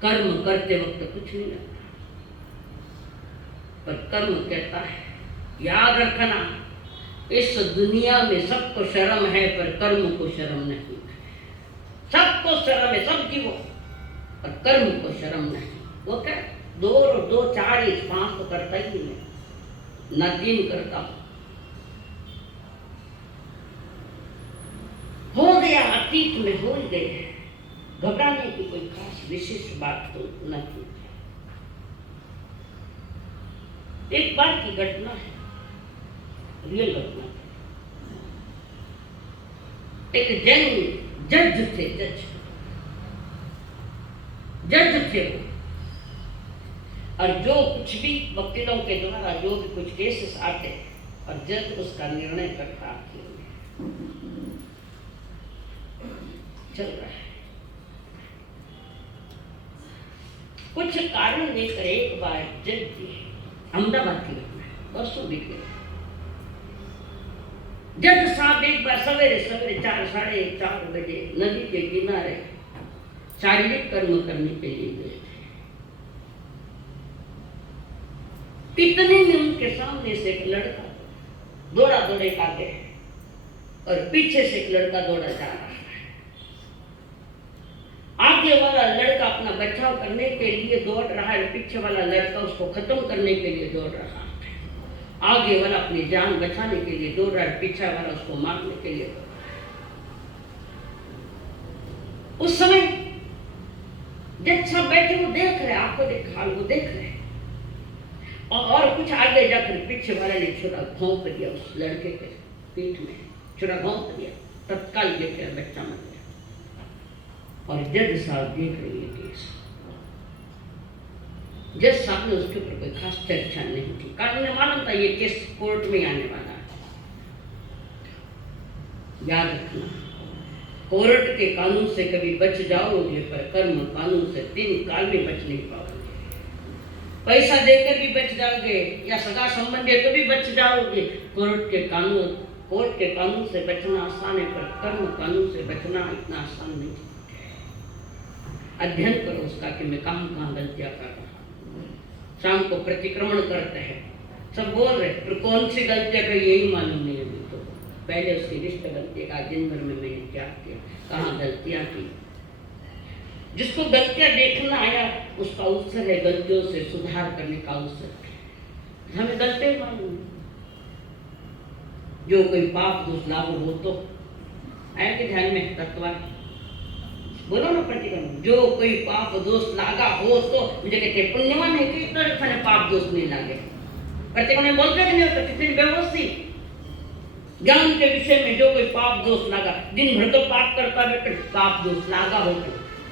कर्म करते वक्त कुछ नहीं लगता, पर कर्म कहता है, याद रखना इस दुनिया में सबको शर्म है, पर कर्म को शर्म नहीं। सबको शर्म है, सब जीवो, पर कर्म को शर्म नहीं। वो क्या, 2 और 2 4 5 तो करता ही नहीं, ना 3 करता। हो गया, अतीत में हो ही गए, घबराने की कोई खास विशेष बात तो नहीं। एक बार की घटना है, रियल घटना। एक जैन जज थे, जज थे वो, और जो कुछ भी वकीलों के द्वारा जो भी कुछ केसेस आते और जज उसका निर्णय करता चल रहा है। कुछ कारण लेकर एक बार जज जी, अहमदाबाद की घटना है, परसों बीत गए। जज साहब एक बार सवेरे सवेरे 4 साढ़े 4 बजे नदी के किनारे शारीरिक कर्म करने के लिए गए थे। इतने में उनके सामने से एक लड़का दौड़ा दौड़े आगे, और पीछे से एक लड़का दौड़ा जा रहा है। आगे वाला लड़का अपना बचाव करने के लिए दौड़ रहा है, पीछे वाला लड़का उसको खत्म करने के लिए दौड़ रहा है। आगे वाला अपनी जान बचाने के लिए दौड़ रहा है, पीछे वाला उसको मारने के लिए। उस समय जज साहब बैठे वो देख रहे, आपको देखा वो देख रहे, और कुछ आगे जाकर पीछे वाले ने छुरा घोंप दिया उस लड़के के पीठ में, छुरा घोंप दिया, तत्काल देखे बच्चा मर गया। और जज साहब देख रहे ये केस, जज साहब ने उसके ऊपर कोई खास चर्चा नहीं थी, कारण उन्हें मालूम था ये केस कोर्ट में आने वाला है। याद रखना, कोर्ट के कानून से कभी बच जाओगे, पर कर्म कानून से 3 काल में बच नहीं पाओगे। पैसा देकर भी बच जाओगे, या सगा संबंध है तो भी बच जाओगे। कोर्ट के कानून से बचना आसान है, पर कर्म कानून से बचना इतना आसान नहीं है। अध्ययन करो उसका कि मैं कहाँ गलतियां कर रहा हूँ। शाम को प्रतिक्रमण करते हैं, सब बोल रहे, पर कौन सी गलतियां करी यही मालूम नहीं है। तो पहले उसकी लिस्ट गलती का, दिन भर में मैंने क्या किया, कहाँ गलतियां की। जिसको गलतियां देखना आया उसका अवसर है गलतियों से सुधार करने का अवसर। हमें गलती मालूम, जो कोई पाप दोष लागू हो तो आएंगे ध्यान में तत्व, बोलो ना प्रतिक्रमण, जो कोई पाप दोष लागा हो तो मुझे कहते पुण्यवान है कि पाप दोष नहीं लागे। प्रतिक्रमण बोलते नहीं होता, कितनी व्यवस्थित ज्ञान के विषय में जो कोई पाप दोष लगा, दिन भर तो पाप करता बैठे, पाप दोष लागा हो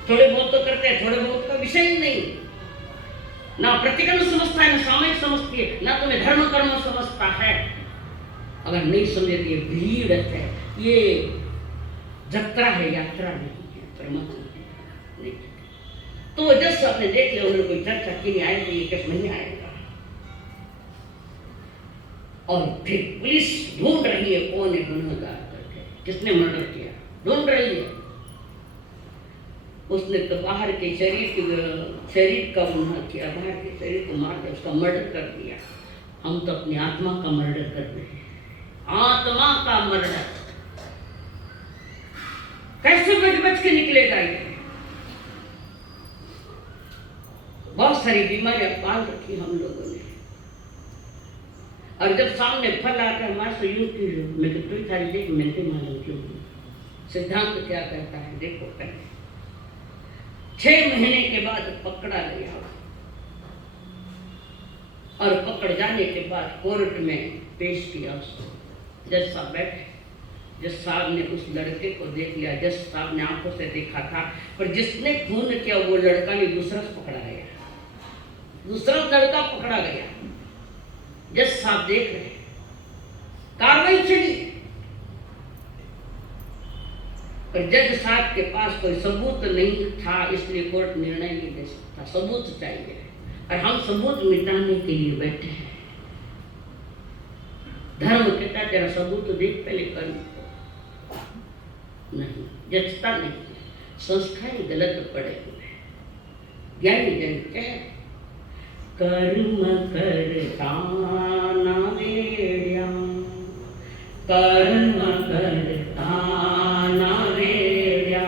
थोड़े बहुत तो करते हैं, थोड़े बहुत का विषय ही नहीं, ना प्रतिक्रम समझता है, ना सामयिक समझती है, ना तुम्हें धर्म कर्म समझता है। अगर नहीं समझे तो ये भीड़ है, ये जत्रा है, यात्रा नहीं है, परमात्मा नहीं। तो जब आपने देख लिया, उन्होंने कोई चर्चा की नहीं आएगी, ये कैसे नहीं आएगा। और फिर पुलिस ढूंढ रही है कौन है गुनहगार करके, किसने मर्डर किया, ढूंढ रही है। उसने तो बाहर के शरीर का गुनाह किया, बाहर के शरीर को मार दिया, उसका मर्डर कर दिया। हम तो अपनी आत्मा का मर्डर कर रहे हैं, आत्मा का मर्डर। कैसे बच के निकलेगा ये? बहुत सारी बीमारियां पाल रखी हम लोगों ने, और जब सामने फल आता है हमारे से यूं क्यों, मैं तो कोई सारी देख मिलते मालूम क्यों। सिद्धांत तो क्या कहता है, देखो पहले 6 महीने के बाद पकड़ा गया, और पकड़ जाने के बाद कोर्ट में पेश किया उसको। जज साहब बैठे, जज साहब ने उस लड़के को देख लिया, जज साहब ने आंखों से देखा था, पर जिसने खून किया वो लड़का नहीं, दूसरा पकड़ा गया, दूसरा लड़का पकड़ा गया। जज साहब देख रहे, कार्रवाई चली, पर जज साहब के पास कोई सबूत नहीं था, इसलिए कोर्ट निर्णय नहीं दे सकता, सबूत चाहिए। और हम सबूत मिटाने के लिए बैठे हैं। धर्म कहता तेरा सबूत तो देख, पहले कर्म नहीं जचता नहीं, संस्कार गलत पड़े हुए। ज्ञानी जन कह कर्म करता ना वेड्या, कर्म करता ना वेड्या,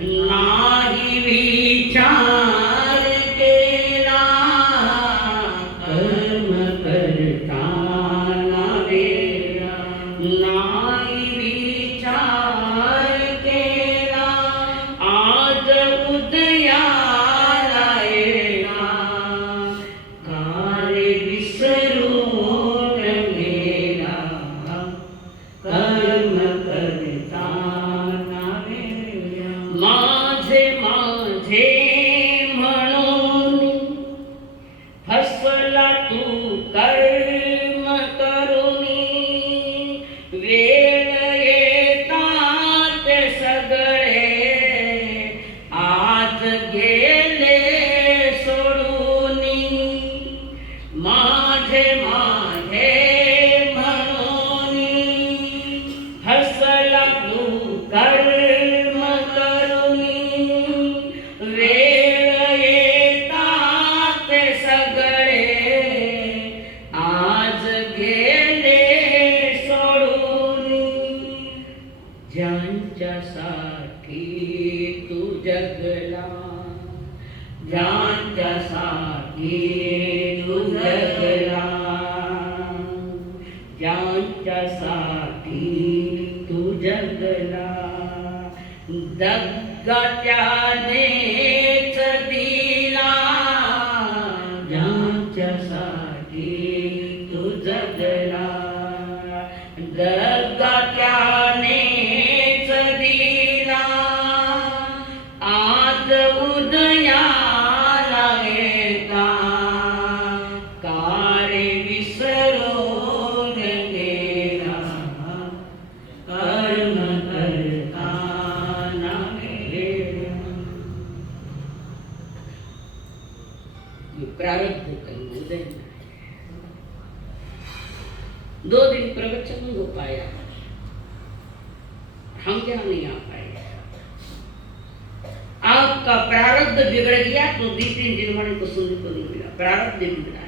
नाही विचार केला, कर्म करता ना वेड्या, नाही विचार केला, आज उदया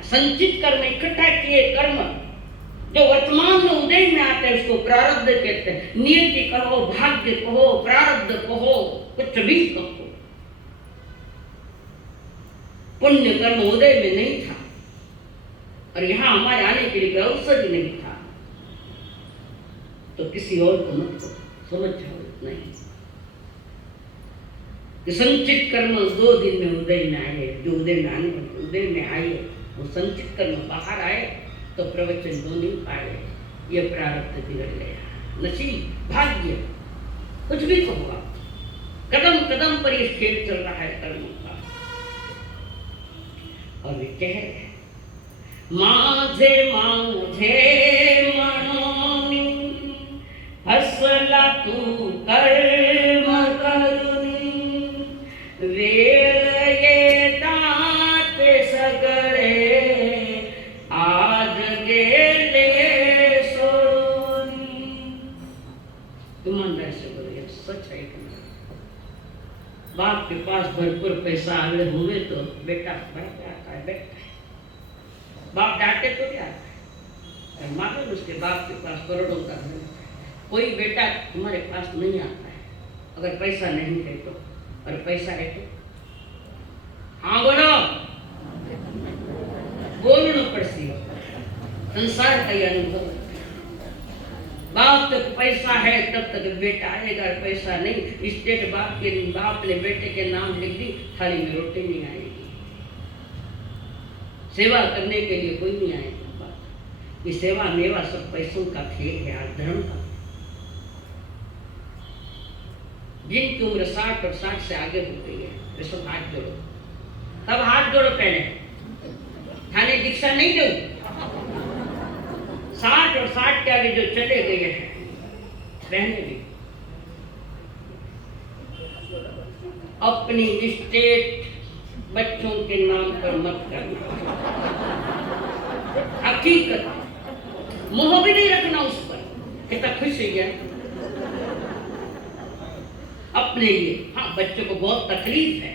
संचित कर्म, इकट्ठा किए कर्म जो वर्तमान में उदय में आते हैं उसको प्रारब्ध कहते हैं। नियति कहो, भाग्य कहो, प्रारब्ध कहो, कुछ भी कहो। पुण्य कर्म उदय में नहीं था, और यहाँ हमारे आने के लिए अवसर ही नहीं था, तो किसी और को मत करो, समझ जाओ नहीं। संचित कर्म 2 दिन में उदय में आए, जो उदय में आने उदय में आए वो संचित कर्म बाहर आए तो प्रवचन 2 नहीं पाए। ये प्रारब्ध बिगड़ गया, नसीब, भाग्य, कुछ भी कहो आप, कदम कदम पर ये खेल चल रहा है कर्मों का। और वे कह रहे हैं माझे माझे मनोनी हसला तू कर्म करुनी वेळ येतात सगळे आज गेले सोडूनी। ईमानदार से बोलिए, सच है कि नहीं? बाप के पास भरपूर पैसा आगे हुए तो बेटा भर जाता है, बेटा बाप डांटे तो क्या है, मालूम उसके बाप के पास करोड़ों का धन है, कोई बेटा तुम्हारे पास नहीं आता है अगर पैसा नहीं है तो, और पैसा है तो हाँ बोलो, बोलना पड़ती है, संसार का ये अनुभव। बाप तक पैसा है तब तक बेटा आएगा, पैसा नहीं, स्टेट बाप ने बेटे के नाम लिख दी, थाली में रोटी नहीं आएगी, सेवा करने के लिए कोई नहीं आएगा। ये सेवा मेवा सब पैसों का खेल है, आज धर्म का। जिनकी उम्र 60 और 60 से आगे हो गई है वे सब हाथ जोड़ो, तब हाथ जोड़ो, पहले थाने दीक्षा नहीं दो। 60 और 60 के आगे जो चले गए हैं रहने भी, अपनी स्टेट बच्चों के नाम पर मत करना, हकीकत मोह भी नहीं रखना उस पर, कितना खुश है गया अपने लिए। हाँ बच्चों को बहुत तकलीफ है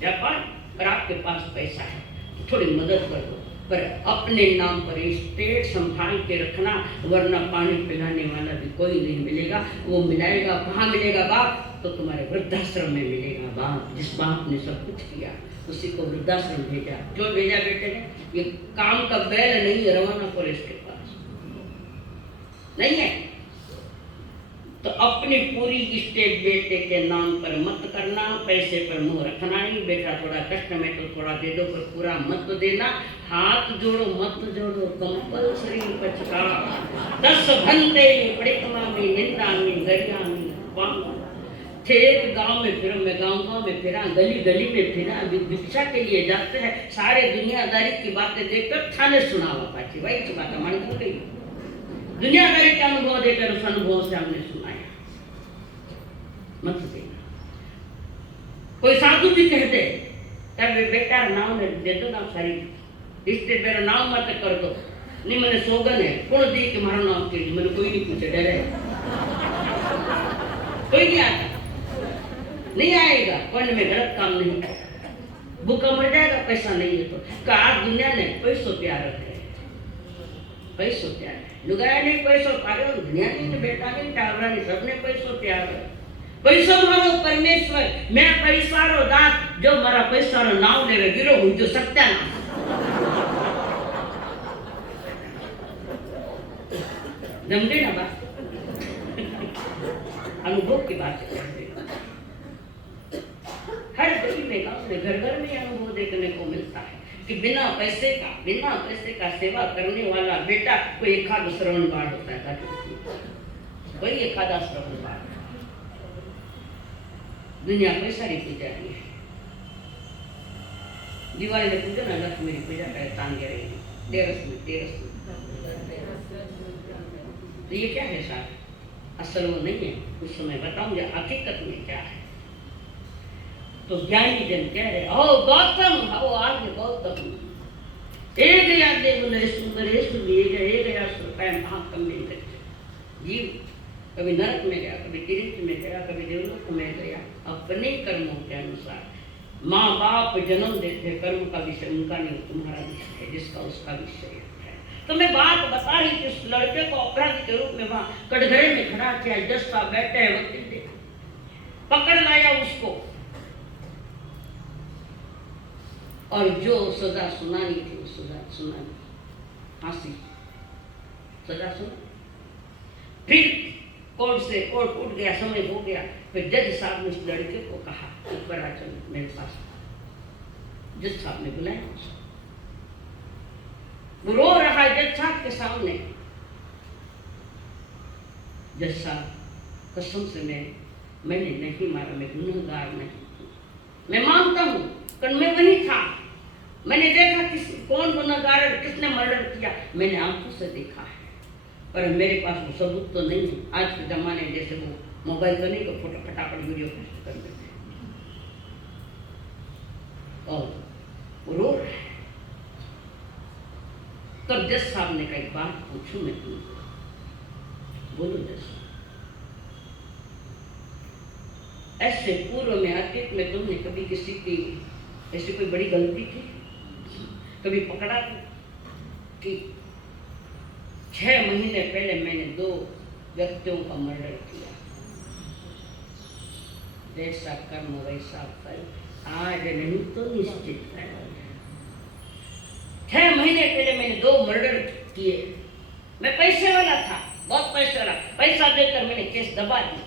व्यापार, पर आपके पास पैसा है तो थोड़ी मदद कर दो, पर अपने नाम पर स्टेट संभाल के रखना, वरना पानी पिलाने वाला भी कोई नहीं मिलेगा। वो मिलाएगा कहाँ मिलेगा बाप, तो तुम्हारे वृद्धाश्रम में मिलेगा बाप। जिस बाप ने सब कुछ किया उसी को वृद्धाश्रम भेजा। जो भेजा बेटे ने, ये काम का बैल नहीं है, रवाना करो इसके पास नहीं है तो अपनी पूरी स्टेट बेटे के नाम पर मत करना, पैसे पर मुंह रखना नहीं। बेटा थोड़ा कष्ट में तो थोड़ा दे दो, पर पूरा मत देना। हाथ जोड़ो मत जोड़ो, कंपल्सरी पचका 10 घंटे परिक्रमा में, निंदा में, गरिया में। थे एक गांव में फिर, मैं गांव में फिरा, गली गली में फिरा, भिक्षा के लिए जाते हैं, सारे दुनियादारी की बातें देखकर थाने सुनावा पाची भाई की बात मान गई, दुनियादारी का अनुभव देकर उस अनुभव से हमने सुनाया। मत देना। कोई साधु भी कह दे तब बेटा नाम दे दो ना, सारी इससे मेरा नाम मत कर दो, नहीं मैंने सोगन है कौन दी कि मारो नाम के, मैंने कोई नहीं पूछे, डरे कोई नहीं आता, नहीं आएगा, कौन में गलत काम नहीं करेगा, भूखा मर जाएगा पैसा नहीं है तो। आज दुनिया ने पैसों प्यार रखे, पैसों प्यार लुगाया नहीं पैसों पागल, दुनिया नहीं, बेटा नहीं, टावरा नहीं, सबने पैसों प्यार है। पैसो मारो परमेश्वर, मैं पैसा रो दात, जो मारा पैसा रो नाम लेवे गिरो हुई जो सत्यानाश। जमदे ना बात, अनुभव की बात है। हर गली में, गांव में, घर घर में अनुभव देखने को मिलता है कि बिना पैसे का सेवा करने वाला बेटा कोई एक आध श्रवण बाढ़ होता है, कोई एक आधा श्रवण बाढ़। दुनिया पैसा ही पूजा रही है, दिवाली में पूजा ना, लक्ष्मी की पूजा करे, तांगे रहेगी, तेरस में। तो ये क्या है साहब, असल वो नहीं है, उस समय बताऊंगा हकीकत में क्या है। तो ज्ञानी जन कह रहे, ओ गौतम, आओ आगे गौतम, एक गया देव सुंदर जीव कभी नरक में गया, कभी तिरंज में गया, कभी देवलोक में गया, अपने कर्मों के अनुसार। माँ बाप जन्म देते, कर्म का विषय उनका नहीं, तुम्हारा विषय है, जिसका उसका विषय है। तो मैं बात बता रही कि उस लड़के को अपराधी के रूप में वहां कटघरे में खड़ा किया, जज साहब बैठे हैं, वकील थे, पकड़ लाया उसको, और जो सजा सुनानी थी वो सजा सुनानी, फांसी सजा सुना। फिर कोर्ट से कोर्ट उठ गया, समय हो गया, फिर जज साहब ने उस लड़के को कहा ऊपर आ चलो मेरे पास। जज साहब ने बुलाया उसको, वो रो रहा है जज साहब के सामने, जैसा कसम से मैंने नहीं मारा, मैं गुनहगार नहीं हूँ। मैं मानता हूँ कि मैं वही था। मैंने देखा कौन गुनहगार है, किसने मर्डर किया, मैंने आंखों से देखा है, पर मेरे पास वो सबूत तो नहीं है। आज के जमाने में जैसे वो मोबाइल तो नहीं को फोटो फटाफट वीडियो पोस्ट कर देते हैं और वो रो रहा है। तब जज साहब ने कहा एक बात पूछूं मैं तुमको, बोलो जज साहब, ऐसे पूर्व में अतीत में तुमने कभी किसी की ऐसी कोई बड़ी गलती की, कभी पकड़ा कि 6 महीने पहले मैंने 2 व्यक्तियों का मर्डर किया, जैसा कर्म वैसा फल, आज नहीं तो निश्चित है। 6 महीने पहले मैंने 2 मर्डर किए। मैं पैसे वाला था, बहुत पैसे वाला, पैसा देकर मैंने केस दबा दी।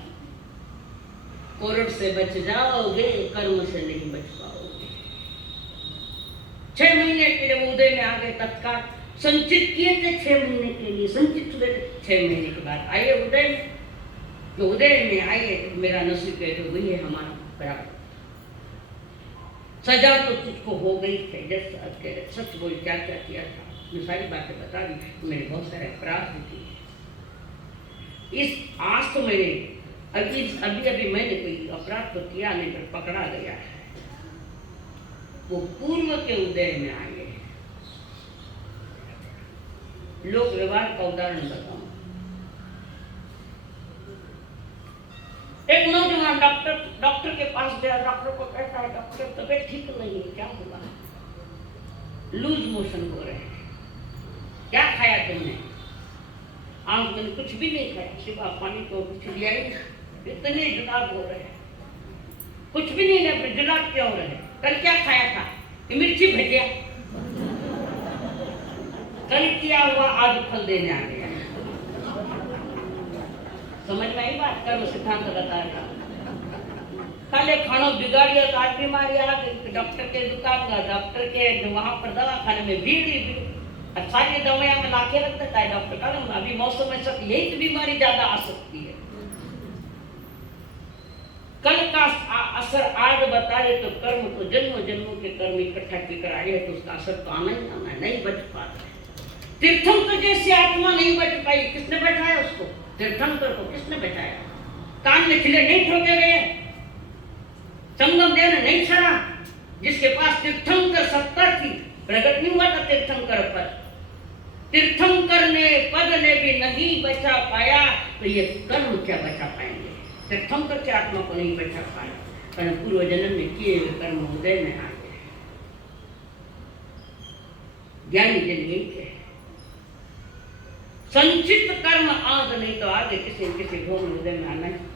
कोर्ट से बच जाओगे, कर्म से नहीं बच पाओगे। 6 महीने के लिए वो उदय में आ गए, तत्काल संचित किए थे 6 महीने के लिए, संचित हुए थे। 6 महीने के बाद आए उदय में, तो उदय में आए तो मेरा नसीब है, तो वही है हमारा बराबर। सजा तो तुझको हो गई थी, जैसे सच बोल क्या क्या किया था, मैं सारी बातें बता दी। मैंने बहुत सारे अपराध भी किए। इस आज तो मैंने अभी मैंने कोई अपराध तो किया नहीं, पर पकड़ा गया है। वो पूर्व के उदय में आए। लोक व्यवहार का उदाहरण बताऊं। एक नौजवान डॉक्टर के पास गया, डॉक्टर को कहता है डॉक्टर तबीयत ठीक नहीं है, क्या हुआ? लूज मोशन हो रहे हैं। क्या खाया तुमने? आज मैंने कुछ भी नहीं खाया, सिवा पानी को कुछ लिया ही, इतने जुलाब हो रहे हैं, कुछ भी नहीं है, जुलाब क्या हो रहे हैं? कल क्या खाया था? मिर्ची भजिया। कल किया हुआ आज फल देने आ गया। समझ में आई बात? कर्म सिद्धांत बताया। कल खाना बिगाड़िया तो आज बीमारी आ गई, डॉक्टर के दुकान का, डॉक्टर के वहां पर दवाखाने में भीड़ सारी दवाइयां में लाके रख देता है डॉक्टर का। अभी मौसम में सब यही तो बीमारी ज्यादा आ सकती है। कल का असर आज बता रहे तो कर्म तो जन्मों जन्मों के कर्म इकट्ठा कर आए हैं, तो उसका असर तो आना ही आना है, नहीं बच पाता है। तीर्थंकर जैसी आत्मा नहीं बच पाई, किसने बैठाया उसको? तीर्थंकर को किसने बैठाया? कान में खिले नहीं ठोके गए, संगम देव ने नहीं छड़ा, जिसके पास तीर्थंकर सत्ता थी, प्रकट नहीं हुआ था तीर्थंकर पर। तीर्थंकर ने पद ने भी नहीं बचा पाया, तो ये कर्म क्या बचा पाएंगे? तीर्थंकर की आत्मा को नहीं बचा पाया, कारण पूर्व जन्म में किए हुए कर्म उदय में आ गए। ज्ञानी जन यही है, संचित कर्म आज नहीं तो आगे किसी भोग उदय में आना है।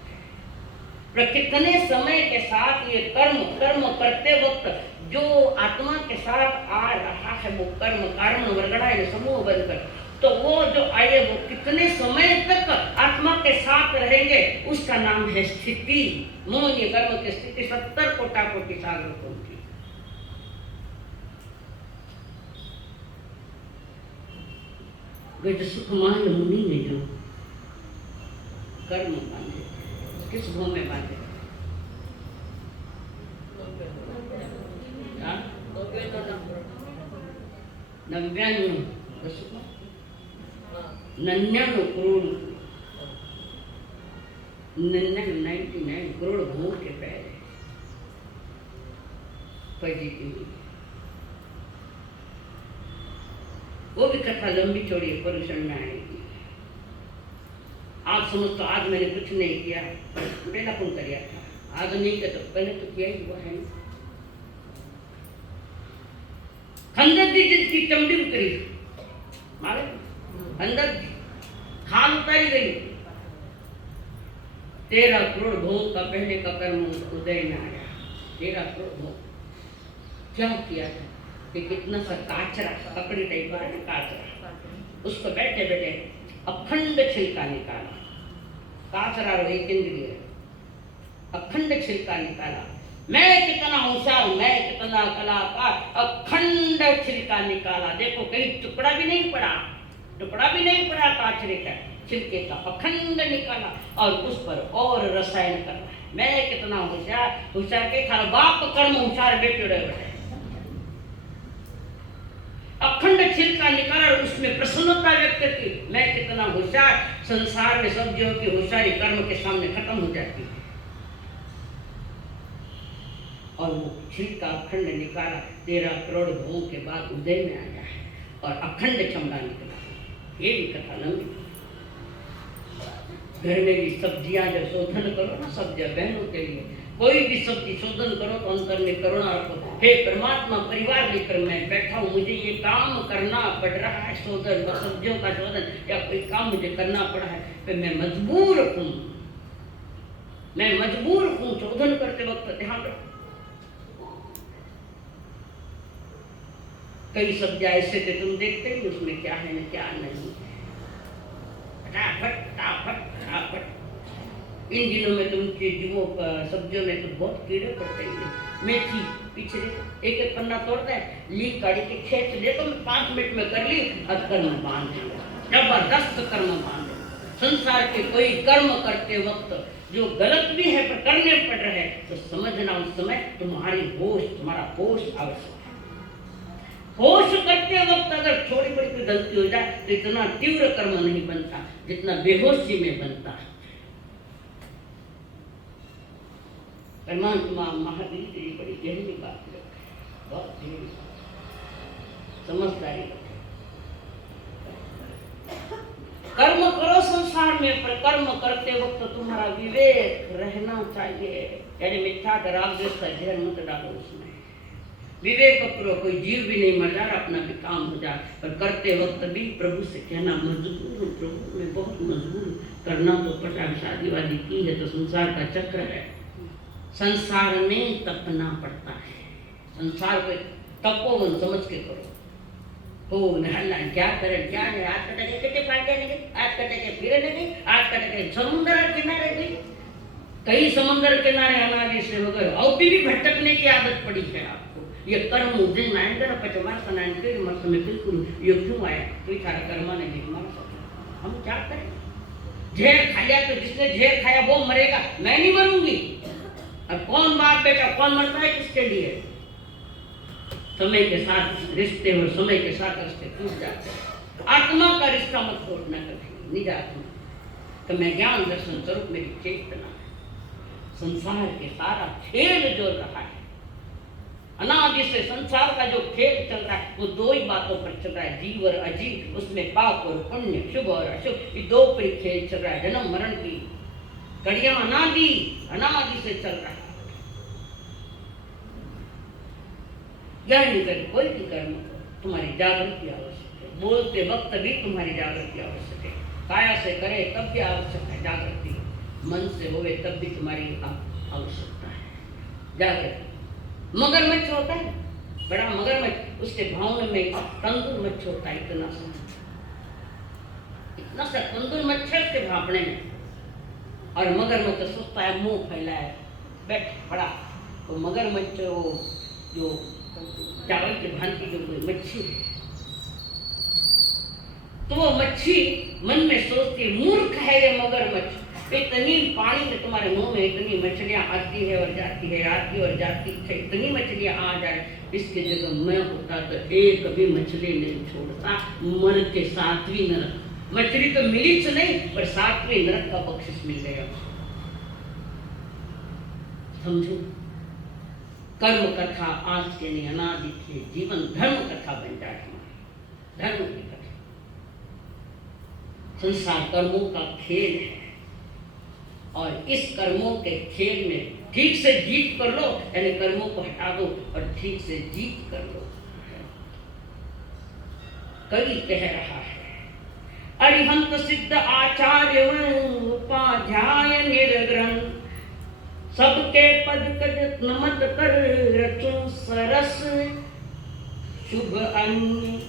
कितने समय के साथ ये कर्म करते वक्त जो आत्मा के साथ आ रहा है वो कर्म कारण वर्गड़ा समूह बनकर, तो वो जो आए वो कितने समय तक आत्मा के साथ रहेंगे, उसका नाम है स्थिति। मोह कर्म की स्थिति 70 कोटि सागर की। सुखमान मुनि ने जो कर्म बांधे, किस भूमि में बांधे? नन्यानो करोड़ 99 करोड़ भूख के पैर पैदी की। वो भी कथा लंबी चौड़ी है, परेशान में आएगी। आज समझ तो आज मैंने कुछ नहीं किया, पहला कौन किया था? आज नहीं किया तो पहले तो किया ही हुआ है। खंजर दी जिसकी चमड़ी उतरी, मारे अंदर खाल उतारी गई। 13 करोड़ भोग का पहले का कर्म उदय में आया। 13 करोड़ भोग क्या किया था कि कितना सा काचरा, ककड़ी टाइप का काचरा, उस पर बैठे बैठे अखंड छिलका निकाला। काचरा रही इंद्रिय, अखंड छिलका निकाला। मैं कितना होशियार, मैं कितना कलाकार, अखंड छिलका निकाला। देखो कहीं टुकड़ा भी नहीं पड़ा, टुकड़ा भी नहीं पड़ा काचरे का, छिलके का अखंड निकाला और उस पर और रसायन करना है। मैं कितना होशियार, होशियार के थारा बाप कर्म होशियार बेटे रहे, अखंड छिलका निकाला और उसमें प्रसन्नता व्यक्त की। मैं कितना होशियार, संसार में सब्जियों की होशियारी कर्म के सामने खत्म हो जाती है। और वो छिलका अखंड निकाला, 13 करोड़ भवों के बाद उदय में आया है और अखंड चमड़ा निकला। ये भी कथा लंबी। घर में भी सब्जियां जब शोधन करो ना, सब्जियां बहनों के लिए कोई भी सब्जी शोधन करो तो अंतर में करुणा रखो। हे परमात्मा, परिवार लेकर मैं बैठा हूँ, मुझे ये काम करना पड़ रहा है, शोधन सब्जियों का शोधन या कोई काम मुझे करना पड़ा है, तो मैं मजबूर हूँ, मैं मजबूर हूँ। शोधन करते वक्त ध्यान रखो। कई सब्जियां ऐसे थे तुम देखते ही उसमें क्या है ना क्या नहीं है, फटाफट फटाफट फटाफट। इन दिनों में तुम चीजों सब्जियों में तो बहुत कीड़े पड़ते हैं। मेथी पीछे एक एक पन्ना तोड़ता है, लीक काढ़ी के खेत ले तो 5 मिनट में कर ली और कर्म बांध दिया, जबरदस्त कर्म बांध। संसार के कोई कर्म करते वक्त जो गलत भी है पर करने पड़ रहे हैं तो समझना उस समय तुम्हारी होश, तुम्हारा होश आवश्यक है। होश करते वक्त अगर थोड़ी बड़ी कोई गलती हो जाए तो इतना तीव्र कर्म नहीं बनता जितना बेहोशी में बनता है। परमात्मा महावीर की बड़ी गहरी बात है, बहुत गहरी समझदारी। कर्म करो संसार में, पर कर्म करते वक्त तुम्हारा विवेक रहना चाहिए। यानी मिथ्या का राग द्वेष का जहर मत डालो उसमें। विवेक पूर्वक कोई जीव भी नहीं मर जा, अपना भी काम हो जाए, पर करते वक्त भी प्रभु से कहना मजबूर हूँ, प्रभु मैं बहुत मजबूर हूँ, करना तो पड़ा। शादी वादी की है तो संसार का चक्र है, संसार में तपना पड़ता है। संसार को तपोवन समझ के करो। हो नहला क्या करें क्या नहीं, आज कटे कितने पाटे लगे, आज कटे के फिर लगे, आज कटे के समुद्र किनारे गई। कई समुद्र किनारे अनादि से हो गए, और भी भटकने की आदत पड़ी है आपको। ये कर्म दिन नायंदर पचमार सनायन के मर्स में बिल्कुल ये क्यों आया, कोई सारा कर्मा ने नहीं मार सका। हम क्या करें? जहर खाया तो जिसने जहर खाया वो मरेगा, मैं नहीं मरूंगी। अब कौन बाप बेटा कौन मरता है किसके लिए? समय के साथ रिश्ते और समय के साथ रिश्ते टूट जाते हैं। आत्मा का रिश्ता मत तोड़ना कभी, निज आत्मा तो मैं ज्ञान दर्शन स्वरूप मेरी चेतना है। संसार के सारा खेल जो रहा है अनादि से, संसार का जो खेल चल रहा है वो 2 ही बातों पर चल रहा है, जीव और अजीव। उसमें पाप और पुण्य, शुभ और अशुभ, ये 2 पर खेल चल रहा है। जन्म मरण की कड़ियां अनादि से चल रहा है। ज्ञान कर कोई भी कर्म तुम्हारी जागृति आवश्यक है। बोलते वक्त भी तुम्हारी जागृति आवश्यक है। काया से करे तब भी आवश्यक है जागृति, मन से होवे तब भी तुम्हारी आवश्यकता है जागृति। मगरमच्छ होता है, बड़ा मगरमच्छ, उसके भावने में तंदुर मच्छ होता है, इतना सा तंदुर मच्छ है उसके भापने में। और मगरमच्छ सोचता है मुंह फैलाए बैठ पड़ा। तो मगरमच्छ वो जो चावल के भांति जो कोई मच्छी है, तो वो मच्छी मन में सोचती मूर्ख है ये मगरमच्छ, इतनी पानी में तुम्हारे मुंह में इतनी मछलियां आती है और जाती है, आती और जाती है, इतनी मछलियां आ जाए, इसके जगह मैं होता तो एक भी मछली नहीं छोड़ता, मर के 7वीं नरक। मछली तो मिली तो नहीं पर 7वीं नरक का बख्शिश मिल गया। समझो, कर्म कथा आज के नहीं अनादि के जीवन धर्म कथा बन जाए हमारी, धर्म की कथा। संसार कर्मों का खेल है और इस कर्मों के खेल में ठीक से जीत कर लो, यानी कर्मों को हटा दो और ठीक से जीत कर लो। कवि कह रहा है, अरिहंत सिद्ध आचार्य उपाध्याय निर्ग्रहण, सबके पद कद नमत कर रचो सरस, शुभ अन्य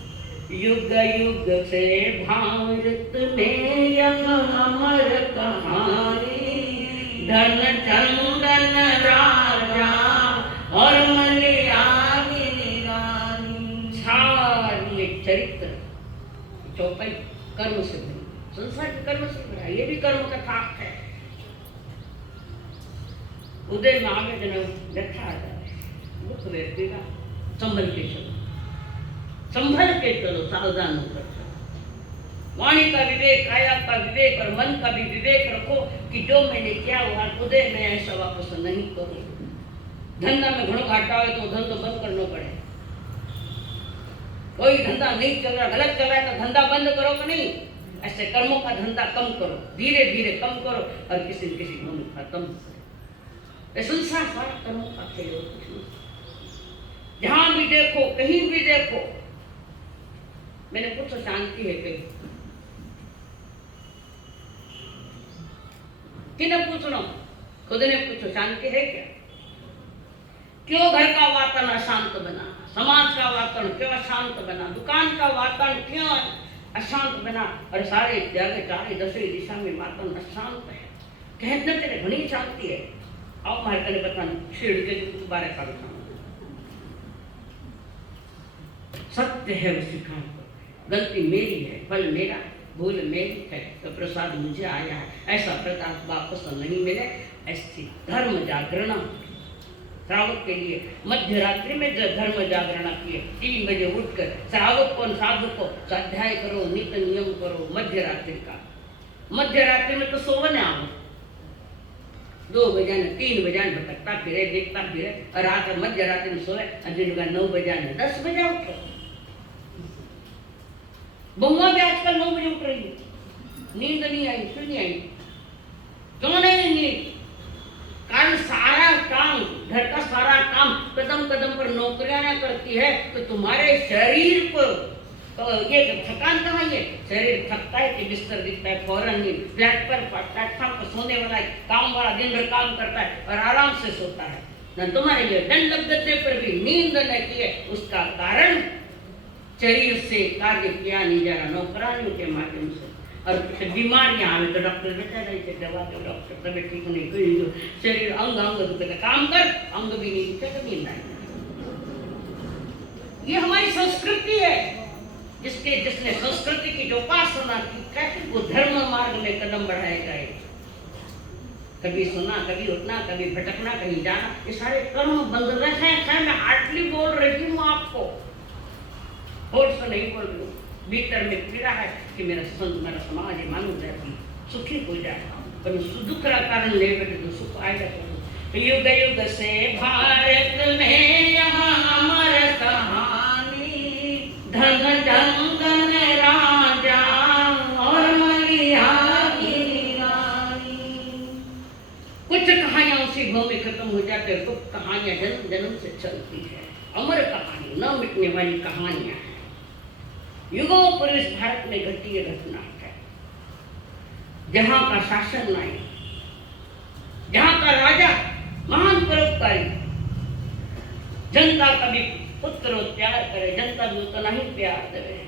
युग युग से भारत में यह अमर कहानी, धन चंदन राजा और मलयानी रानी। सारी चरित्र चौपाई कर्म से बनी, संसार के कर्म से भरा, ये भी कर्म का थाक है। उदय में आगे जन व्यथा आ जाए, दुख व्यक्ति का संभल के चलो, संभल के चलो, सावधान होकर चलो। वाणी का विवेक, काया का विवेक और मन का भी विवेक रखो कि जो मैंने किया हुआ उदय में ऐसा वापस नहीं करो। धंधा में घणो घाटा हो तो धंधो बंद करना पड़े। कोई धंधा नहीं चल रहा, गलत चल रहा है तो धंधा बंद करो कि नहीं? ऐसे कर्मों का धंधा कम करो, धीरे धीरे कम करो और किसी न किसी में खत्म करो। संसार सारा कर्मों का खेल हो, कुछ नहीं। जहां भी देखो, कहीं भी देखो, मैंने पूछो शांति है कहीं? किन्हें पूछना? खुद ने पूछो शांति है क्या? क्यों घर का वातावरण अशांत बना, समाज का वातावरण क्यों अशांत बना, दुकान का वातावरण क्यों अशांत बना, और सारे जगह चारे दसवीं दिशा में वातावरण अशांत है। कहने तेरे घनी शांति है। आओ मारे कने बता छेड़ के दोबारा का सत्य है, उसी काम को गलती मेरी है, फल मेरा, भूल मेरी है, तो प्रसाद मुझे आया है, ऐसा प्रसाद वापस नहीं मिले। ऐसी धर्म जागरण श्रावक के लिए मध्य रात्रि में धर्म जागरण किए, 3 बजे उठकर श्रावक को साधु को स्वाध्याय करो, नित्य नियम करो। मध्य रात्रि का, मध्य रात्रि में तो सोवने आओ, 2 बजे 3 बजे भटकता फिरे, देखता फिरे, और रात मध्य रात्रि में सोए, दिन का 9 बजे 10 बजे उठो। बहुआ भी आजकल 9 बजे उठ रही है, नींद नहीं आई, क्यों नहीं आई? क्यों नहीं नींद? कारण सारा काम, घर का सारा काम कदम कदम पर नौकरियां करती है, तो तुम्हारे शरीर को तो ये थकान कहाँ है? शरीर थकता है कि बिस्तर दिखता है फौरन नींद, प्लेटफॉर्म पर सोने वाला काम वाला दिन भर काम करता है और आराम से सोता है न। तुम्हारे लिए दंड गद्दे पर भी नींद न किए, उसका कारण शरीर से कार्य किया नहीं जा रहा, नौकरानियों के माध्यम से। और बीमारियां आवे तो डॉक्टर बता रहे थे, दवा दो डॉक्टर, तबियत ठीक नहीं कोई जो शरीर अंग अंग दुखता, काम कर, अंग भी नहीं दुखता, कभी नहीं। ये हमारी संस्कृति है, जिसने संस्कृति की जो उपासना की है, वो धर्म मार्ग में कदम बढ़ाए गए। कभी सुना, कभी उठना, कभी भटकना, कहीं जाना, ये सारे कर्म बंद रहे हैं। मैं हार्डली बोल रही हूँ आपको, होठ से नहीं बोल रही हूँ। भीतर में पीड़ा है कि मेरा समाज मानव जाति सुखी हो जाए, पर दुख का कारण ले बैठे तो सुख आएगा। युग युग से भारत में यहाँ अमर कहानी, धन जंगन राजा और मलिया की रानी। कुछ कहानियां उसी भाव में खत्म हो जाते हैं, कुछ कहानियां जन्म जन्म से चलती है। अमर कहानी, न मिटने वाली कहानियां हैं। युगों पूर्व इस भारत में घटी ये घटना है, जहां का शासन नहीं, जहां का राजा महान परोपकारी, जनता का भी पुत्र प्यार करे, जनता भी उतना ही प्यार दे।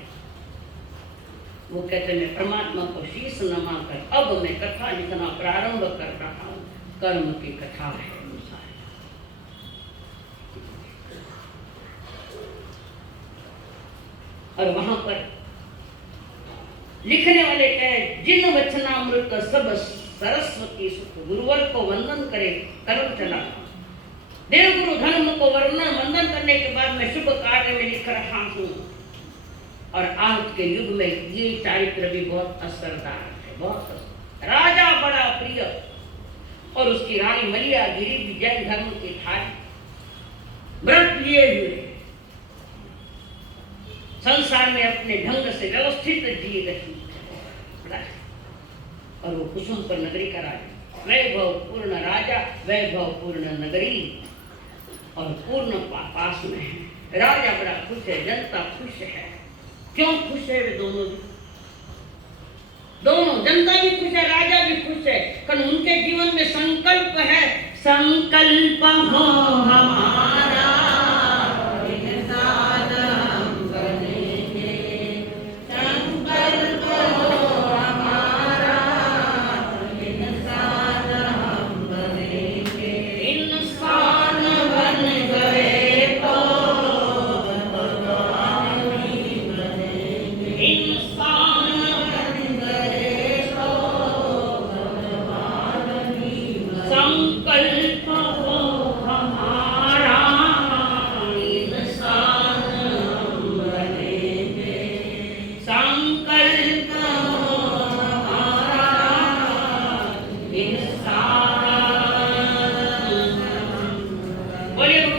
वो कहते मैं परमात्मा को शीश नमा कर अब मैं कथा लिखना प्रारंभ कर रहा हूं। कर्म की कथा है। और वहां पर लिखने वाले कहे, जिन वचनामृत सब सरस्वती सुख, गुरुवर को वंदन करे कर्म चला। देव गुरु धर्म को वर्णन वंदन करने के बाद मैं शुभ कार्य में लिख रहा हूँ। और आज के युग में ये चारित्र भी बहुत असरदार है, बहुत असर। राजा बड़ा प्रिय और उसकी रानी मलिया गिरी भी जैन धर्म की थाली, व्रत लिए हुए, संसार में अपने ढंग से व्यवस्थित जी रही। और वो कुसुमपुर नगरी का राजा, वैभव पूर्ण राजा, वैभव पूर्ण नगरी और पूर्ण पास में है। राजा बड़ा खुश है, जनता खुश है। क्यों खुश है? वे दोनों जनता भी खुश है, राजा भी खुश है, पर उनके जीवन में संकल्प है। संकल्प हो हमारा